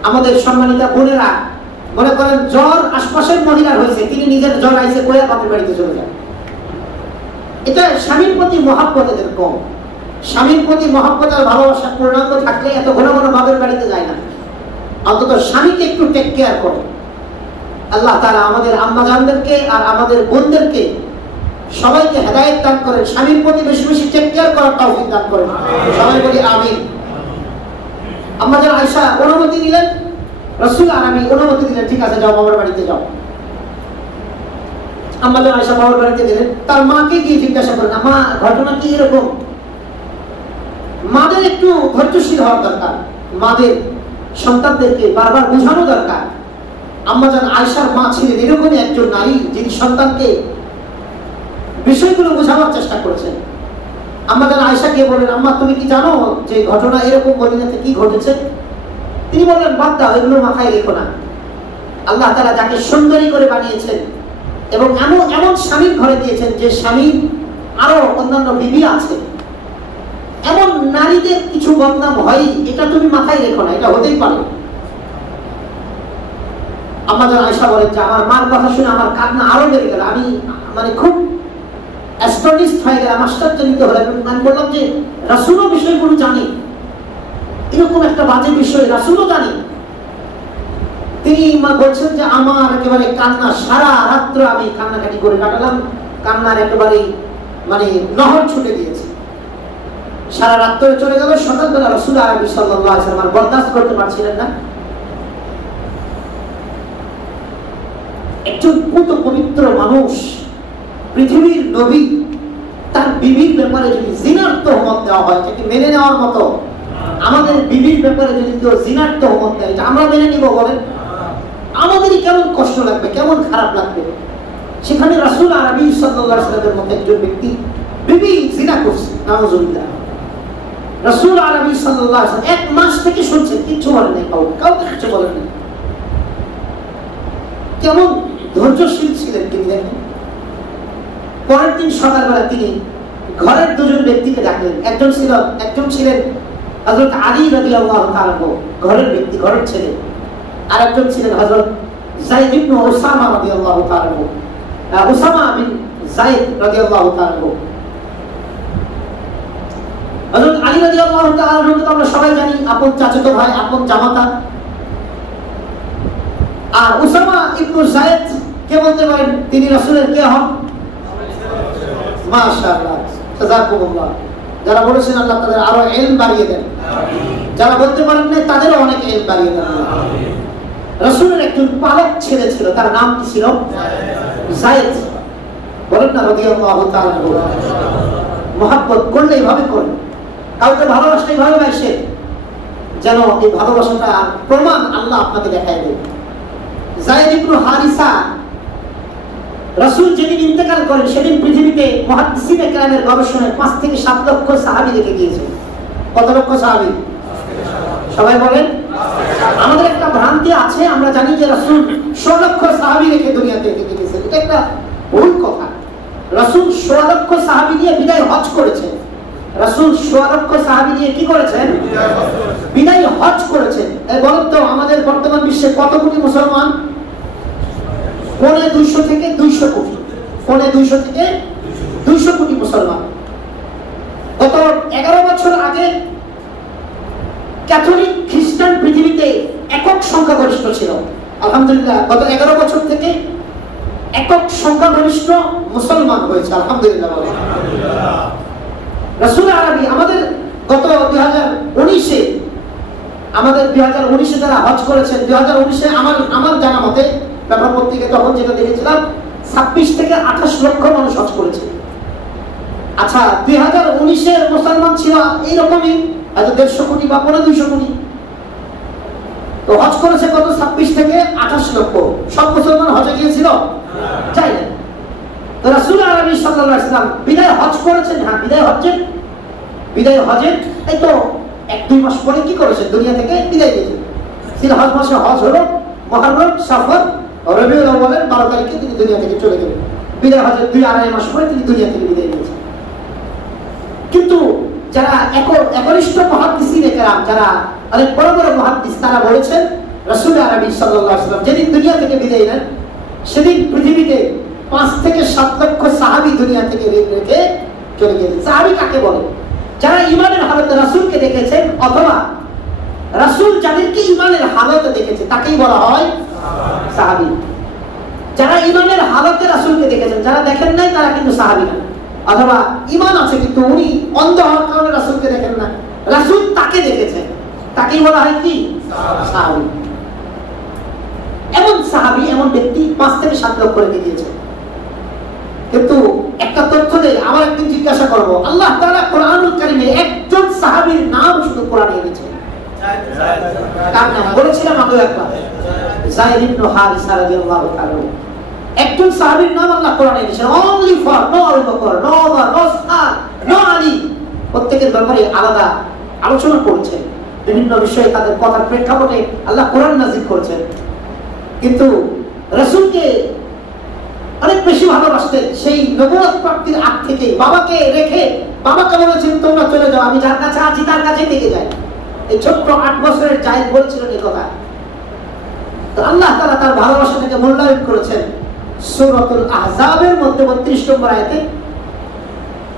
আমাদের সম্মানিতা বোনেরা মনে করেন জ্বর আশপাশের মহিলার হয়েছে, তিনি নিজের জ্বর আইছে কইয়া বাপের বাড়িতে চলে যান। এটা স্বামীর প্রতি মহব্বত এদের কম। স্বামীর প্রতি মহব্বত আর ভালোবাসা পূর্ণাঙ্গ থাকলে এত ঘন ঘন বাপের বাড়িতে যায় না, অন্তত স্বামীকে একটু টেক কেয়ার করে। আল্লাহ তাআলা আমাদের আম্মাজানদেরকে আর আমাদের বোনদেরকে সবাইকে হেদায়েত দান করেন, স্বামীর প্রতি বেশি বেশি টেক কেয়ার করার তৌফিক দান করেন, সবাই বলি আমিন। আম্মাজান আয়েশা অনুমতি দিলেন, রাসূল আরবি অনুমতি দিলেন, ঠিক আছে যাও বাবার বাড়িতে যাও। আম্মা জান আয়েশা বাবার বাড়িতে গেলেন, তার মাকে গিয়ে জিজ্ঞাসা করেন, মা ঘটনা কি এরকম? মাদের একটু ধৈর্যশীল হওয়া দরকার, মাদের সন্তানদেরকে বারবার বোঝানো দরকার। আম্মা জান আয়েশার মা ছিলেন এরকমই একজন নারী, যিনি সন্তানকে বিষয়গুলো বোঝানোর চেষ্টা করেছেন। আম্মা জান আয়েশা গিয়ে বলেন, আম্মা তুমি কি জানো যে ঘটনা এরকম মদিনাতে কি ঘটেছে? তিনি বললেন, বাদ দাও, এগুলো মাথায় রেখো না। আল্লাহ তাআলা যাকে সুন্দরী করে বানিয়েছেন এবং এমন এমন স্বামীর ঘরে দিয়েছেন যে স্বামীর আরো অন্যান্য বিবি আছে, এমন নারীদের কিছু বদনাম হয়, এটা তুমি মাথায় রেখো না, এটা হতেই পারে। আম্মা জান আয়েশা বলেন যে আমার মার কথা শুনে আমার কান্না আরো বেড়ে গেল। আমি মানে খুব অ্যাস্টনিশড হয়ে গেলাম, আশ্চর্যজনিত হলাম। আমি বললাম যে রাসূলও বিষয়গুলো জানি, এরকম একটা বাজে বিষয় রাসূলও জানি। তিনি বলছেন যে আমার একেবারে কান্না, সারা রাত্র আমি কান্নাকাটি করে কাটালাম, কান্নার একেবারে মানে নহর ছুটে গিয়েছে। সারা রাত্রে চলে গেল, সকালবেলা রাসূল আরবি সাল্লাল্লাহু আলাইহি ওয়াসাল্লাম বরদাস্ত করতে পারছিলেন না। একজন পুত পবিত্র মানুষ, পৃথিবীর নবী, তার বিবির ব্যাপারে যদি জিনার তহমত দেওয়া হয়, এটাকে মেনে নেওয়ার মতো? আমাদের বিবির ব্যাপারে যদি কেউ জিনার তহমত দেয়, এটা আমরা মেনে নিব? বলেন, আমাদেরই কেমন কষ্ট লাগবে, কেমন খারাপ লাগবে। সেখানে রাসূল আরবি সাল্লাল্লাহু আলাইহি ওয়াসাল্লামের মতো একজন ব্যক্তি বিবি জিনা করছে, নাউযুবিল্লাহ। রাসূল আরবি সাল্লাল্লাহু আলাইহি ওয়াসাল্লাম 1 মাস থেকে শুনছেন, কিছু বলেন নাই, কাউকে কিছু বলেন নাই। কেমন ধৈর্যশীল ছিলেন তিনি দেখেন। পরের দিন সকালবেলা তিনি ঘরের দুজন ব্যক্তিকে ডাকলেন। একজন ছিলেন হযরত আলী রাদিয়াল্লাহু তাআলা, ঘরের ব্যক্তি, ঘরের ছেলে। আর একজন ছিলেন হযরত যায়েদ ইবনে উসামা রাদিয়াল্লাহু তাআলা, উসামা বিন যায়েদ রাদিয়াল্লাহু তাআলা। হযরত আলী রাদিয়াল্লাহু তাআলা তো আমরা সবাই জানি আপন চাচাতো ভাই, আপন জামাতা। আর উসামা ইবনে যায়েদ কে বলতে পারেন তিনি রাসূলের কে হন? মাশাআল্লাহ, জাযাকুমুল্লাহ। যারা বলেছেন আল্লাহ তাদের আরো ইলম বাড়িয়ে দেন, যারা বলতে পারেন না তাদেরও অনেক ইলম বাড়িয়ে দেন। রাসূলের একজন পালক ছেলে ছিল, তার নাম কি ছিল? যায়েদ। বলেন না রাদিয়াল্লাহু তাআলা। মহব্বত করলে এইভাবে করেন, কাউকে ভালোবাসলে এইভাবে বাসে, যেন এই ভালোবাসাটা প্রমাণ আল্লাহ আপনাকে দেখায় দেন। যায়েদ ইবনে হারিসা, রাসূল যেদিন ইন্তেকাল করেন সেদিন পৃথিবীতে মুহাদ্দিসিনে কেরামের গবেষণায় 5 থেকে 7 লক্ষ সাহাবী রেখে গিয়েছেন। কত লক্ষ সাহাবী? সবাই বলেন। আমাদের একটা ভ্রান্তি আছে, আমরা জানি যে রাসূল 100 লক্ষ সাহাবী রেখে দুনিয়াতে রেখে গিয়েছেন। এটা একটা ভুল কথা। রাসূল 100 লক্ষ সাহাবী নিয়ে বিদায় হজ করেছেন। রাসূল 100 লক্ষ সাহাবী নিয়ে কি করেছেন? বিদায় হজ করেছেন। এই বলেন তো আমাদের বর্তমান বিশ্বে কত কোটি মুসলমান? 250 থেকে 200 কোটি। 250 থেকে 200 কোটি মুসলমান। গত 11 বছর আগে ক্যাথলিক খ্রিস্টান পৃথিবীতে একক সংখ্যাগরিষ্ঠ ছিল। আলহামদুলিল্লাহ গত 11 বছর থেকে একক সংখ্যাগরিষ্ঠ মুসলমান হয়েছে। আলহামদুলিল্লাহ। রাসূল আরবি আমাদের গত 2019-এ যারা হজ করেছেন, 2019-এ আমার জানা মতে ব্যাপার পত্রিকা তখন যেটা দেখেছিলাম 26 থেকে 28 লক্ষ মানুষ হজ করেছে। আচ্ছা, 2019-এর মুসলমান ছিল এইরকমই, হয়তো 150 কোটি বা 200 কোটি। তো হজ করেছে কত? 26 থেকে 28 লক্ষ। সব মুসলমান হজে গিয়েছিল? যাই না। তো রাসূল আরবি সাল্লাল্লাহু আলাইহি ওয়াসাল্লাম বিদায় হজ করেছেন। হ্যাঁ, বিদায় হজে এই তো 1-2 মাস পরে কি করেছেন? দুনিয়া থেকে বিদায় দিয়েছেন। জিলহজ মাসে হজ হলো, মুহররম, সফর, রবিউল আউয়ালের 12 তারিখে তিনি দুনিয়া থেকে চলে গেলেন। বিদায় হজের 2-2.5 মাস পরে তিনি দুনিয়া থেকে বিদায় নিয়েছেন। কিন্তু যারা একনিষ্ঠ মুহাদ্দিসিনে কেরাম, যারা অনেক বড় বড় মুহাদ্দিস, তারা বলেছেন রাসূল আরবি সাল্লাল্লাহু আলাইহি ওয়াসাল্লাম যেদিন দুনিয়া থেকে বিদায় নেন সেদিন পৃথিবীতে 5 থেকে 7 লক্ষ সাহাবী দুনিয়া থেকে রেখে চলে গিয়েছেন। সাহাবী কাকে বলে? যারা ঈমানের হালতে রাসূলকে দেখেছেন, অথবা রাসূল যাদেরকে ঈমানের হালতে দেখেছে তাকেই বলা হয় সাহাবী। যারা ঈমানের হালতে রাসূলকে দেখেছেন, যারা দেখেন নাই তারা কিন্তু সাহাবী না। অথবা ঈমান আছে কিন্তু উনি অন্ধ হওয়ার কারণে রাসূলকে দেখেন না, রাসূল তাকে দেখেছেন, তাকেই বলা হয় কি? সাহাবী। এমন সাহাবী, এমন ব্যক্তি 5 থেকে 7 লক্ষ রেখে দিয়েছে। কিন্তু একটা তথ্য দেই, আমার একদিন জিজ্ঞাসা করবো, আল্লাহ তাআলা কোরআনুল কারীমে একজন সাহাবীর নাম শুধু কোরআনে এনেছেন। কার নাম বলেছিলাম আগে একবার? যায়েদ ইবনে হারিসা রাদিয়াল্লাহু তাআলা। একজন সাহাবীর নাম আল্লাহ কোরআনে এনেছেন, only for no Abu Bakr, no Umar, no Uthman, no Ali। প্রত্যেকের ব্যাপারে আলাদা আলোচনা করেছেন, বিভিন্ন বিষয়ে তাদের কথার প্রেক্ষাপটে আল্লাহ কোরআন নাযিল করেছেন। কিন্তু রাসূলকে অনেক বেশি ভালোবাসতেন। সেই নবুয়ত প্রাপ্তির আগ থেকে বাবাকে রেখে বাবাকে বলেছেন তোমরা চলে যাও, আমি যার কাছে আছি তার কাছেই থেকে যাই। এই ছোট্ট 8 বছরের যায়েদ বলছিলেন এই কথা। তো আল্লাহ তাআলা তার ভালোবাসাটাকে মূল্যায়ন করেছেন সূরাতুল আহজাবের মধ্যে 32 নম্বর আয়াতে।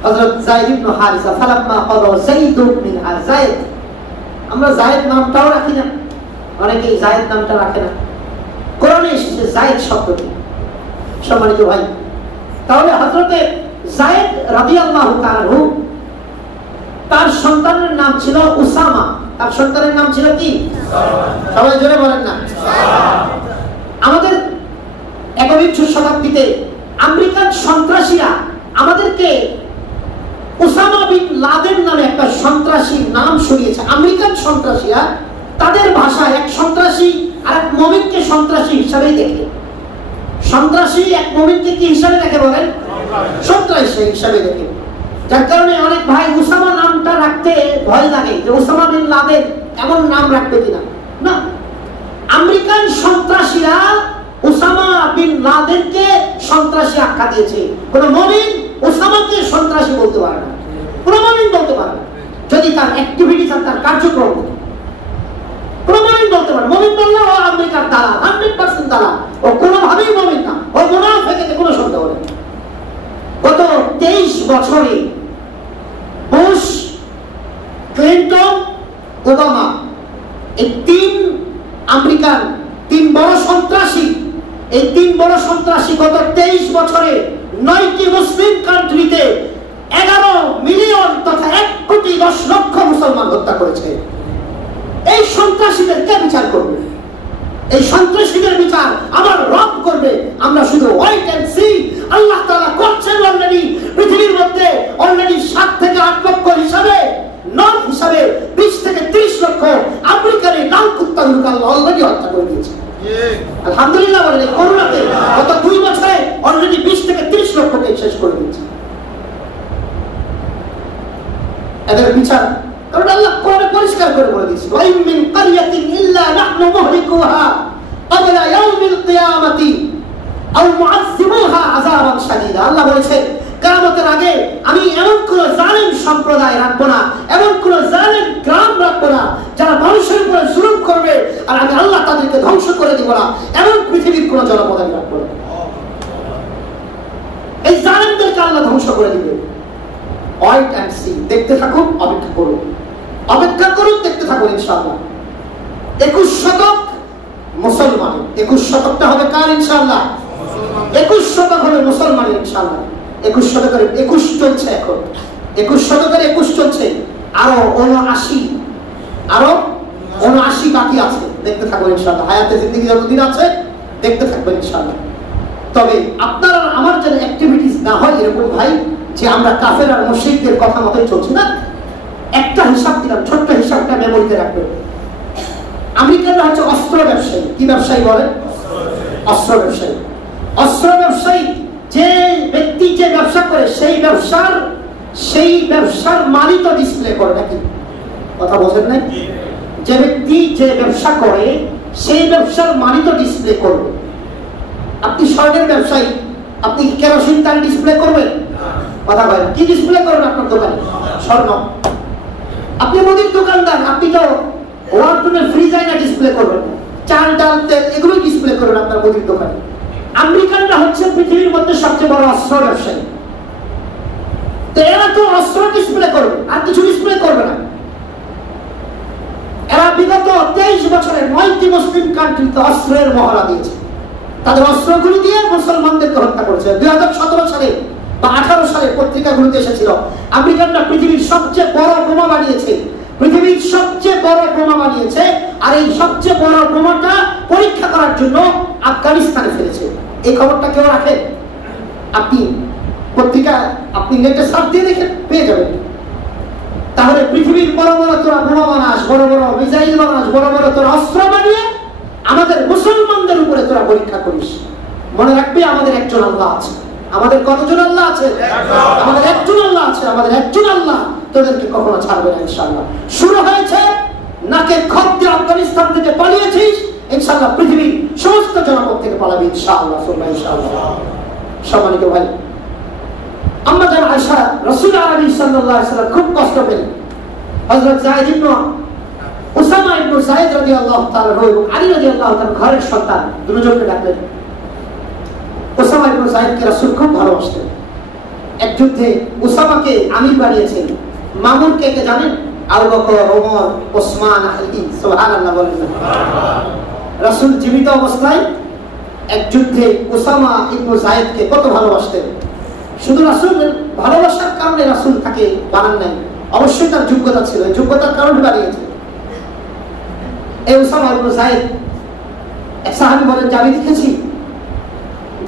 হযরত যায়েদ ইবনে হারিসা ফালাম্মা ক্বাদা যায়েদুন মিনহা যায়েদ, আমরা যায়েদ নামটাও রাখি না, অনেকেই যায়েদ নামটা রাখে না। কোরআনে এসেছে যায়েদ শব্দটি। সম্মানিত ভাই, তাহলে হযরতে যায়েদ রাদিয়াল্লাহু তাআলা আনহু, তার সন্তানের নাম ছিল উসামা। তার সন্তানের নাম ছিল কি? সবাই জোরে বলেন না। আমাদের একবিংশ শতাব্দীতে আমেরিকান সন্ত্রাসীরা আমাদেরকে উসামা বিন লাদেন নামে একটা সন্ত্রাসীর নাম শুনিয়েছে। আমেরিকান সন্ত্রাসীরা তাদের ভাষায় এক সন্ত্রাসী আর এক মুমিনকে সন্ত্রাসী হিসাবেই দেখে। সন্ত্রাসী এক মুমিনকে কি হিসাবে দেখে বলেন? সন্ত্রাসী হিসাবে দেখে। যার কারণে অনেক ভাই উসামা নামটা রাখতে ভয় লাগে যে উসামা বিন লাদেন এমন নাম রাখবে কিনা। না, আমেরিকান সন্ত্রাসীরা উসামা বিন লাদেনকে সন্ত্রাসী আখ্যা দিয়েছে। কোন মুমিন উসামাকে সন্ত্রাসী বলতে পারে না, কোন মুমিন বলতে পারে না, যদি তার অ্যাক্টিভিটিস আর তার কার্যক্রম কোন মুমিন বলতে পারে। মুমিন বললে ও আমেরিকার দালাল, 100% দালাল, ও কোনোভাবেই মুমিন না, ও মুনাফিক, কোনো সন্দেহ নেই। গত 23 বছরে বুশ, ক্লিনটন, ওবামা, এই 3 আমেরিকান 3 বড় সন্ত্রাসী, এই 3 বড় সন্ত্রাসী গত 23 বছরে 9টি মুসলিম কান্ট্রিতে 11 মিলিয়ন তথা 1 কোটি 10 লক্ষ মুসলমান হত্যা করেছে। এই সন্ত্রাসীদের কে বিচার করবে? এই সন্ত্রাসীদের বিচার আমার রব করবে। আমরা শুধু ওয়েট এন্ড সি। আল্লাহ তাআলা করছেন অলরেডি। পৃথিবীর মধ্যে অলরেডি 7 থেকে 8 লক্ষ হিসাবে, নর্থ হিসাবে 20 থেকে 30 লক্ষ আমেরিকার লাল কুত্তাগুলোকে আল্লাহ অলরেডি হত্যা করে দিয়েছে। আলহামদুলিল্লাহ বলেন, এই করোনাতে গত 2 বছরে অলরেডি 20 থেকে 30 লক্ষকে শেষ করে দিয়েছে। এদের বিচার কারণ আল্লাহ কোরআনে পরিষ্কার করে বলে দিয়েছে, ওয়া ইন মিন ক্বরিয়াতিন ইল্লা নাহনু মুহলিকুহা ক্বাবলা ইয়াউমিল কিয়ামাতি আও মুআযযিবুহা আযাবান শাদীদা। আল্লাহ বলেছেন কিয়ামতের আগে আমি এমন কোন জালিম সম্প্রদায় রাখবো না, এমন কোন জালিম গ্রাম রাখবো না যারা মানুষের উপরে জুলুম করবে আর আমি আল্লাহ তাদেরকে ধ্বংস করে দিব না, এমন পৃথিবীর কোন জনপদ আমি রাখবো না। এই জালিমদেরকে আল্লাহ ধ্বংস করে দিবে। ওয়েট এন্ড সি, দেখতে থাকুন, অপেক্ষা করুন, অপেক্ষা করুন, দেখতে থাকুন ইনশাআল্লাহ। 21 শতক মুসলমানের, 21 শতকটা হবে কার ইনশাআল্লাহ? 21 শতক হবে মুসলমানের ইনশাআল্লাহ। 21 শতকের 21 চলছে এখন, 21 শতকের 21 চলছে, আরো 79 বাকি আছে। দেখতে থাকবেন ইনশাআল্লাহ। হায়াতে জিন্দেগি যতদিন আছে দেখতে থাকবেন ইনশাআল্লাহ। তবে আপনার আর আমার যেন অ্যাক্টিভিটিস না হয় এরকম ভাই যে আমরা কাফের আর মুশরিকদের কথা মতোই চলছি না। একটা হিসাব দিলাম, ছোট্ট হিসাবটা মেমোরিতে রাখবেন। আমেরিকানরা হচ্ছে অস্ত্র ব্যবসায়ী। কি ব্যবসায়ী বলেন? অস্ত্র ব্যবসায়ী। অস্ত্র ব্যবসায়ী যে ব্যক্তি যে ব্যবসা করে সেই ব্যবসার মালই তো ডিসপ্লে করে নাকি? কথা বোঝেন নাই? যে ব্যক্তি যে ব্যবসা করে সেই ব্যবসার মালই তো ডিসপ্লে করবে। আপনি স্বর্ণের ব্যবসায়ী, আপনি কেরোসিন তেল ডিসপ্লে করবেন? কথা বলেন, কি ডিসপ্লে করবেন আপনার দোকানে? স্বর্ণ। আপনি মুদির দোকানদার, আপনি তো ওয়ালটনের ফ্রিজ আইনা ডিসপ্লে করবেন না, চাল ডাল তেল এগুলো ডিসপ্লে করবেন আপনার মুদির দোকানে। আমেরিকানরা হচ্ছে পৃথিবীর মধ্যে সবচেয়ে বড় অস্ত্র ব্যবসায়ী। তো এরা তো অস্ত্র ডিসপ্লে করবে, আর কিছু ডিসপ্লে করবে না। এরা বিগত 23 বছরে 9টি মুসলিম কান্ট্রিতে অস্ত্রের মহড়া দিয়েছে। তাদের অস্ত্রগুলি দিয়ে মুসলমানদেরকে হত্যা করেছে। 2017 সালে বা 18 সালে পত্রিকাগুলোতে এসেছিল আমেরিকানরা পৃথিবীর সবচেয়ে বড় বোমা বানিয়েছে, পৃথিবীর সবচেয়ে বড় বোমা বানিয়েছে। আর এই সবচেয়ে বড় বোমাটা পরীক্ষা করার জন্য আফগানিস্তানে ফেলেছে। এই খবরটা কেউ রাখে? আপনি পত্রিকা আপনি নেটে সার্চ দিয়ে দেখেন, পেয়ে যাবেন। তাহলে পৃথিবীর বড় বড় তোরা বোমা বানাস, বড় বড় মিসাইল বানাস, বড় বড় তোরা অস্ত্র বানিয়ে আমাদের মুসলমানদের উপরে তোরা পরীক্ষা করিস। মনে রাখবি আমাদের একজন আল্লাহ আছে। আমাদের কতজন আল্লাহ আছে? আমাদের একজন আল্লাহ আছে। আমাদের একজন আল্লাহ তোদেরকে কখনো ছাড়বে না ইনশাআল্লাহ। শুরু হয়েছে, নাকে খত দিয়ে আফগানিস্তান থেকে পালিয়েছিস, ইনশাআল্লাহ পৃথিবীর সমস্ত জনপদ থেকে পালাবি ইনশাআল্লাহ। ইনশাআল্লাহ। সম্মানিত ভাই, আম্মা জান আয়েশা রাসূল আরবি সাল্লাল্লাহু আলাইহি ওয়াসাল্লাম খুব কষ্ট পেলেন। হযরত যায়েদ ইবনে উসামা ইবনে যায়েদ রাদিয়াল্লাহু তাআলা এবং আলী রাদিয়াল্লাহু তাআলা ঘরের সন্তান দুজনকে ডাকলেন। উসামা ইবনে যায়েদকে রাসূল খুব ভালোবাসতেন। এক যুদ্ধে উসামাকে আমির বানিয়েছেন। মামুন কে কে জানেন? আবু বকর, ওমর, ওসমান, আলী। সুবহানাল্লাহ বলেন না? রাসূল জীবিত অবস্থায় এক যুদ্ধে উসামা ইবনে যায়েদকে কত ভালোবাসতেন। শুধু রাসূলের ভালোবাসার কারণে রাসূল তাকে বানান নাই, অবশ্যই তার যোগ্যতা ছিল, এই যোগ্যতার কারণে বানিয়েছে। এই উসামা ইবনে যায়েদ, এক সাহাবী বলেন যে আমি দেখেছি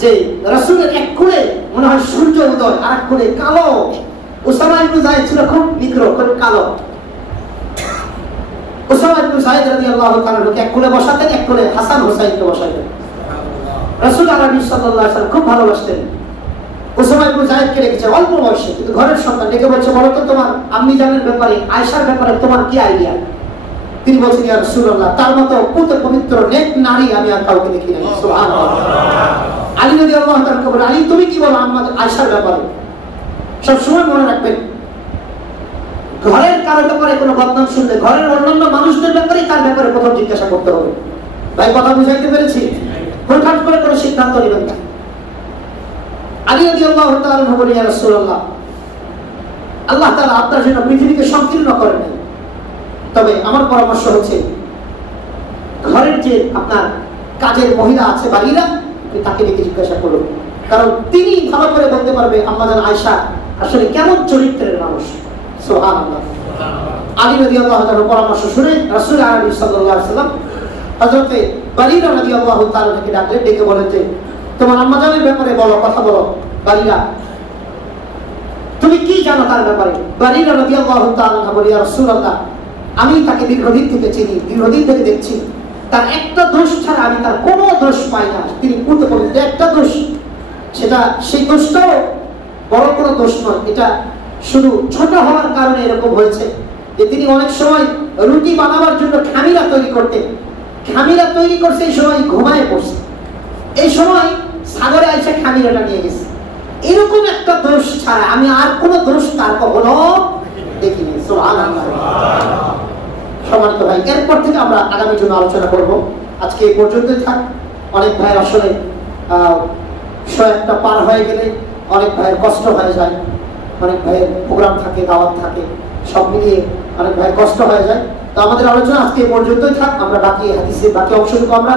যে রাসূলের এক কোণে মনে হয় সূর্য উদয়, আর এক কোণে কালো। উসামা ইবনে যায়েদ ছিল খুব নিগ্র, খুব কালো। উসামা ইবনে যায়েদ রাদিয়াল্লাহু তাআলা এক কোণে বসাতেন, এক কোণে হাসান হুসাইনকে বসাতেন। রাসূল আরবি সাল্লাল্লাহু আলাইহি ওয়াসাল্লাম খুব ভালোবাসতেন। উসামা ইবনে যায়েদকে রেখেছে অল্প বয়সে, কিন্তু ঘরের সন্তান, ডেকে বলছে বলো তো তোমার আম্মি জানের ব্যাপারে, আয়েশার ব্যাপারে তোমার কি আইডিয়া? তিনি বলছেন ইয়া রাসূলুল্লাহ, তার মতো পবিত্র নেক নারী আমি আর কাউকে দেখি নাই। সুবহানাল্লাহ। আলী রাদিয়াল্লাহু তাআলা বলেন, আলী তুমি কি বলো আমাদের আয়েশার ব্যাপারে? সব সময় মনে রাখবেন, ঘরের কারো ব্যাপারে কোনো বদনাম শুনলে ঘরের অন্যান্য মানুষদের ব্যাপারে তার ব্যাপারে প্রথম জিজ্ঞাসা করতে হবে। ভাই কথা বুঝাইতে পেরেছি? হঠাৎ করে কোনো সিদ্ধান্ত নেবেন না। আলী রাদিয়াল্লাহু তাআলা বলেন, ইয়া রাসূলুল্লাহ, আল্লাহ তাআলা আপনার জন্য পৃথিবীকে সংকীর্ণ করেন নাই, তবে আমার পরামর্শ হচ্ছে ঘরের যে আপনার কাজের মহিলা আছে বাড়িরা, তাকে ডেকে জিজ্ঞাসা করুন, কারণ তিনি ভালো করে বলতে পারবে আম্মা জান আয়েশা আসলে কেমন চরিত্রের মানুষ। সুবহানাল্লাহ। আলী রাদিয়াল্লাহু তাআলার পরামর্শ শুনে রাসূল আরবি সাল্লাল্লাহু আলাইহি ওয়াসাল্লাম হযরতে বারিরা রাদিয়াল্লাহু তাআলাকে ডাকলেন, ডেকে বলেন যে তোমার আম্মা জানের ব্যাপারে বলো, কথা বলো। বারিরা, তুমি কি জানো তার ব্যাপারে? বারিরা রাদিয়াল্লাহু তাআলা বলে, ইয়া রাসূলুল্লাহ, আমি তাকে দীর্ঘদিন থেকে চিনি, দীর্ঘদিন থেকে দেখছি, তার একটা দোষ ছাড়া আমি তার কোনো দোষ পাই না। তিনি পূর্ণ করেন যে একটা দোষ, সেটা সেই দোষটাও বড় কোনো দোষ নয়, এটা শুধু ছোট হওয়ার কারণে এরকম হয়েছে যে তিনি অনেক সময় রুটি বানাবার জন্য খামিরা তৈরি করতেন, খামিরা তৈরি করছে, এই সময় ঘুমায় পড়ছে, এই সময় সাগরে আইসা খামিরাটা নিয়ে গেছে। এরকম একটা দোষ ছাড়া আমি আর কোনো দোষ তার কখনো দেখিনি। সুবহানাল্লাহ। সম্মানিত ভাই, এরপর থেকে আমরা আগামী জন্য আলোচনা করব। আজকে এই পর্যন্তই থাক। অনেক ভাইয়ের আসলে 100টা পার হয়ে গেলে অনেক ভাইয়ের কষ্ট হয়ে যায়, অনেক ভাইয়ের প্রোগ্রাম থাকে, দাওয়াত থাকে, সব মিলিয়ে অনেক ভাইয়ের কষ্ট হয়ে যায়। তো আমাদের আলোচনা আজকে এই পর্যন্তই থাক। আমরা বাকি হাদিসের বাকি অংশটুকু আমরা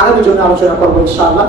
আগামী জন্য আলোচনা করবো ইনশাআল্লাহ।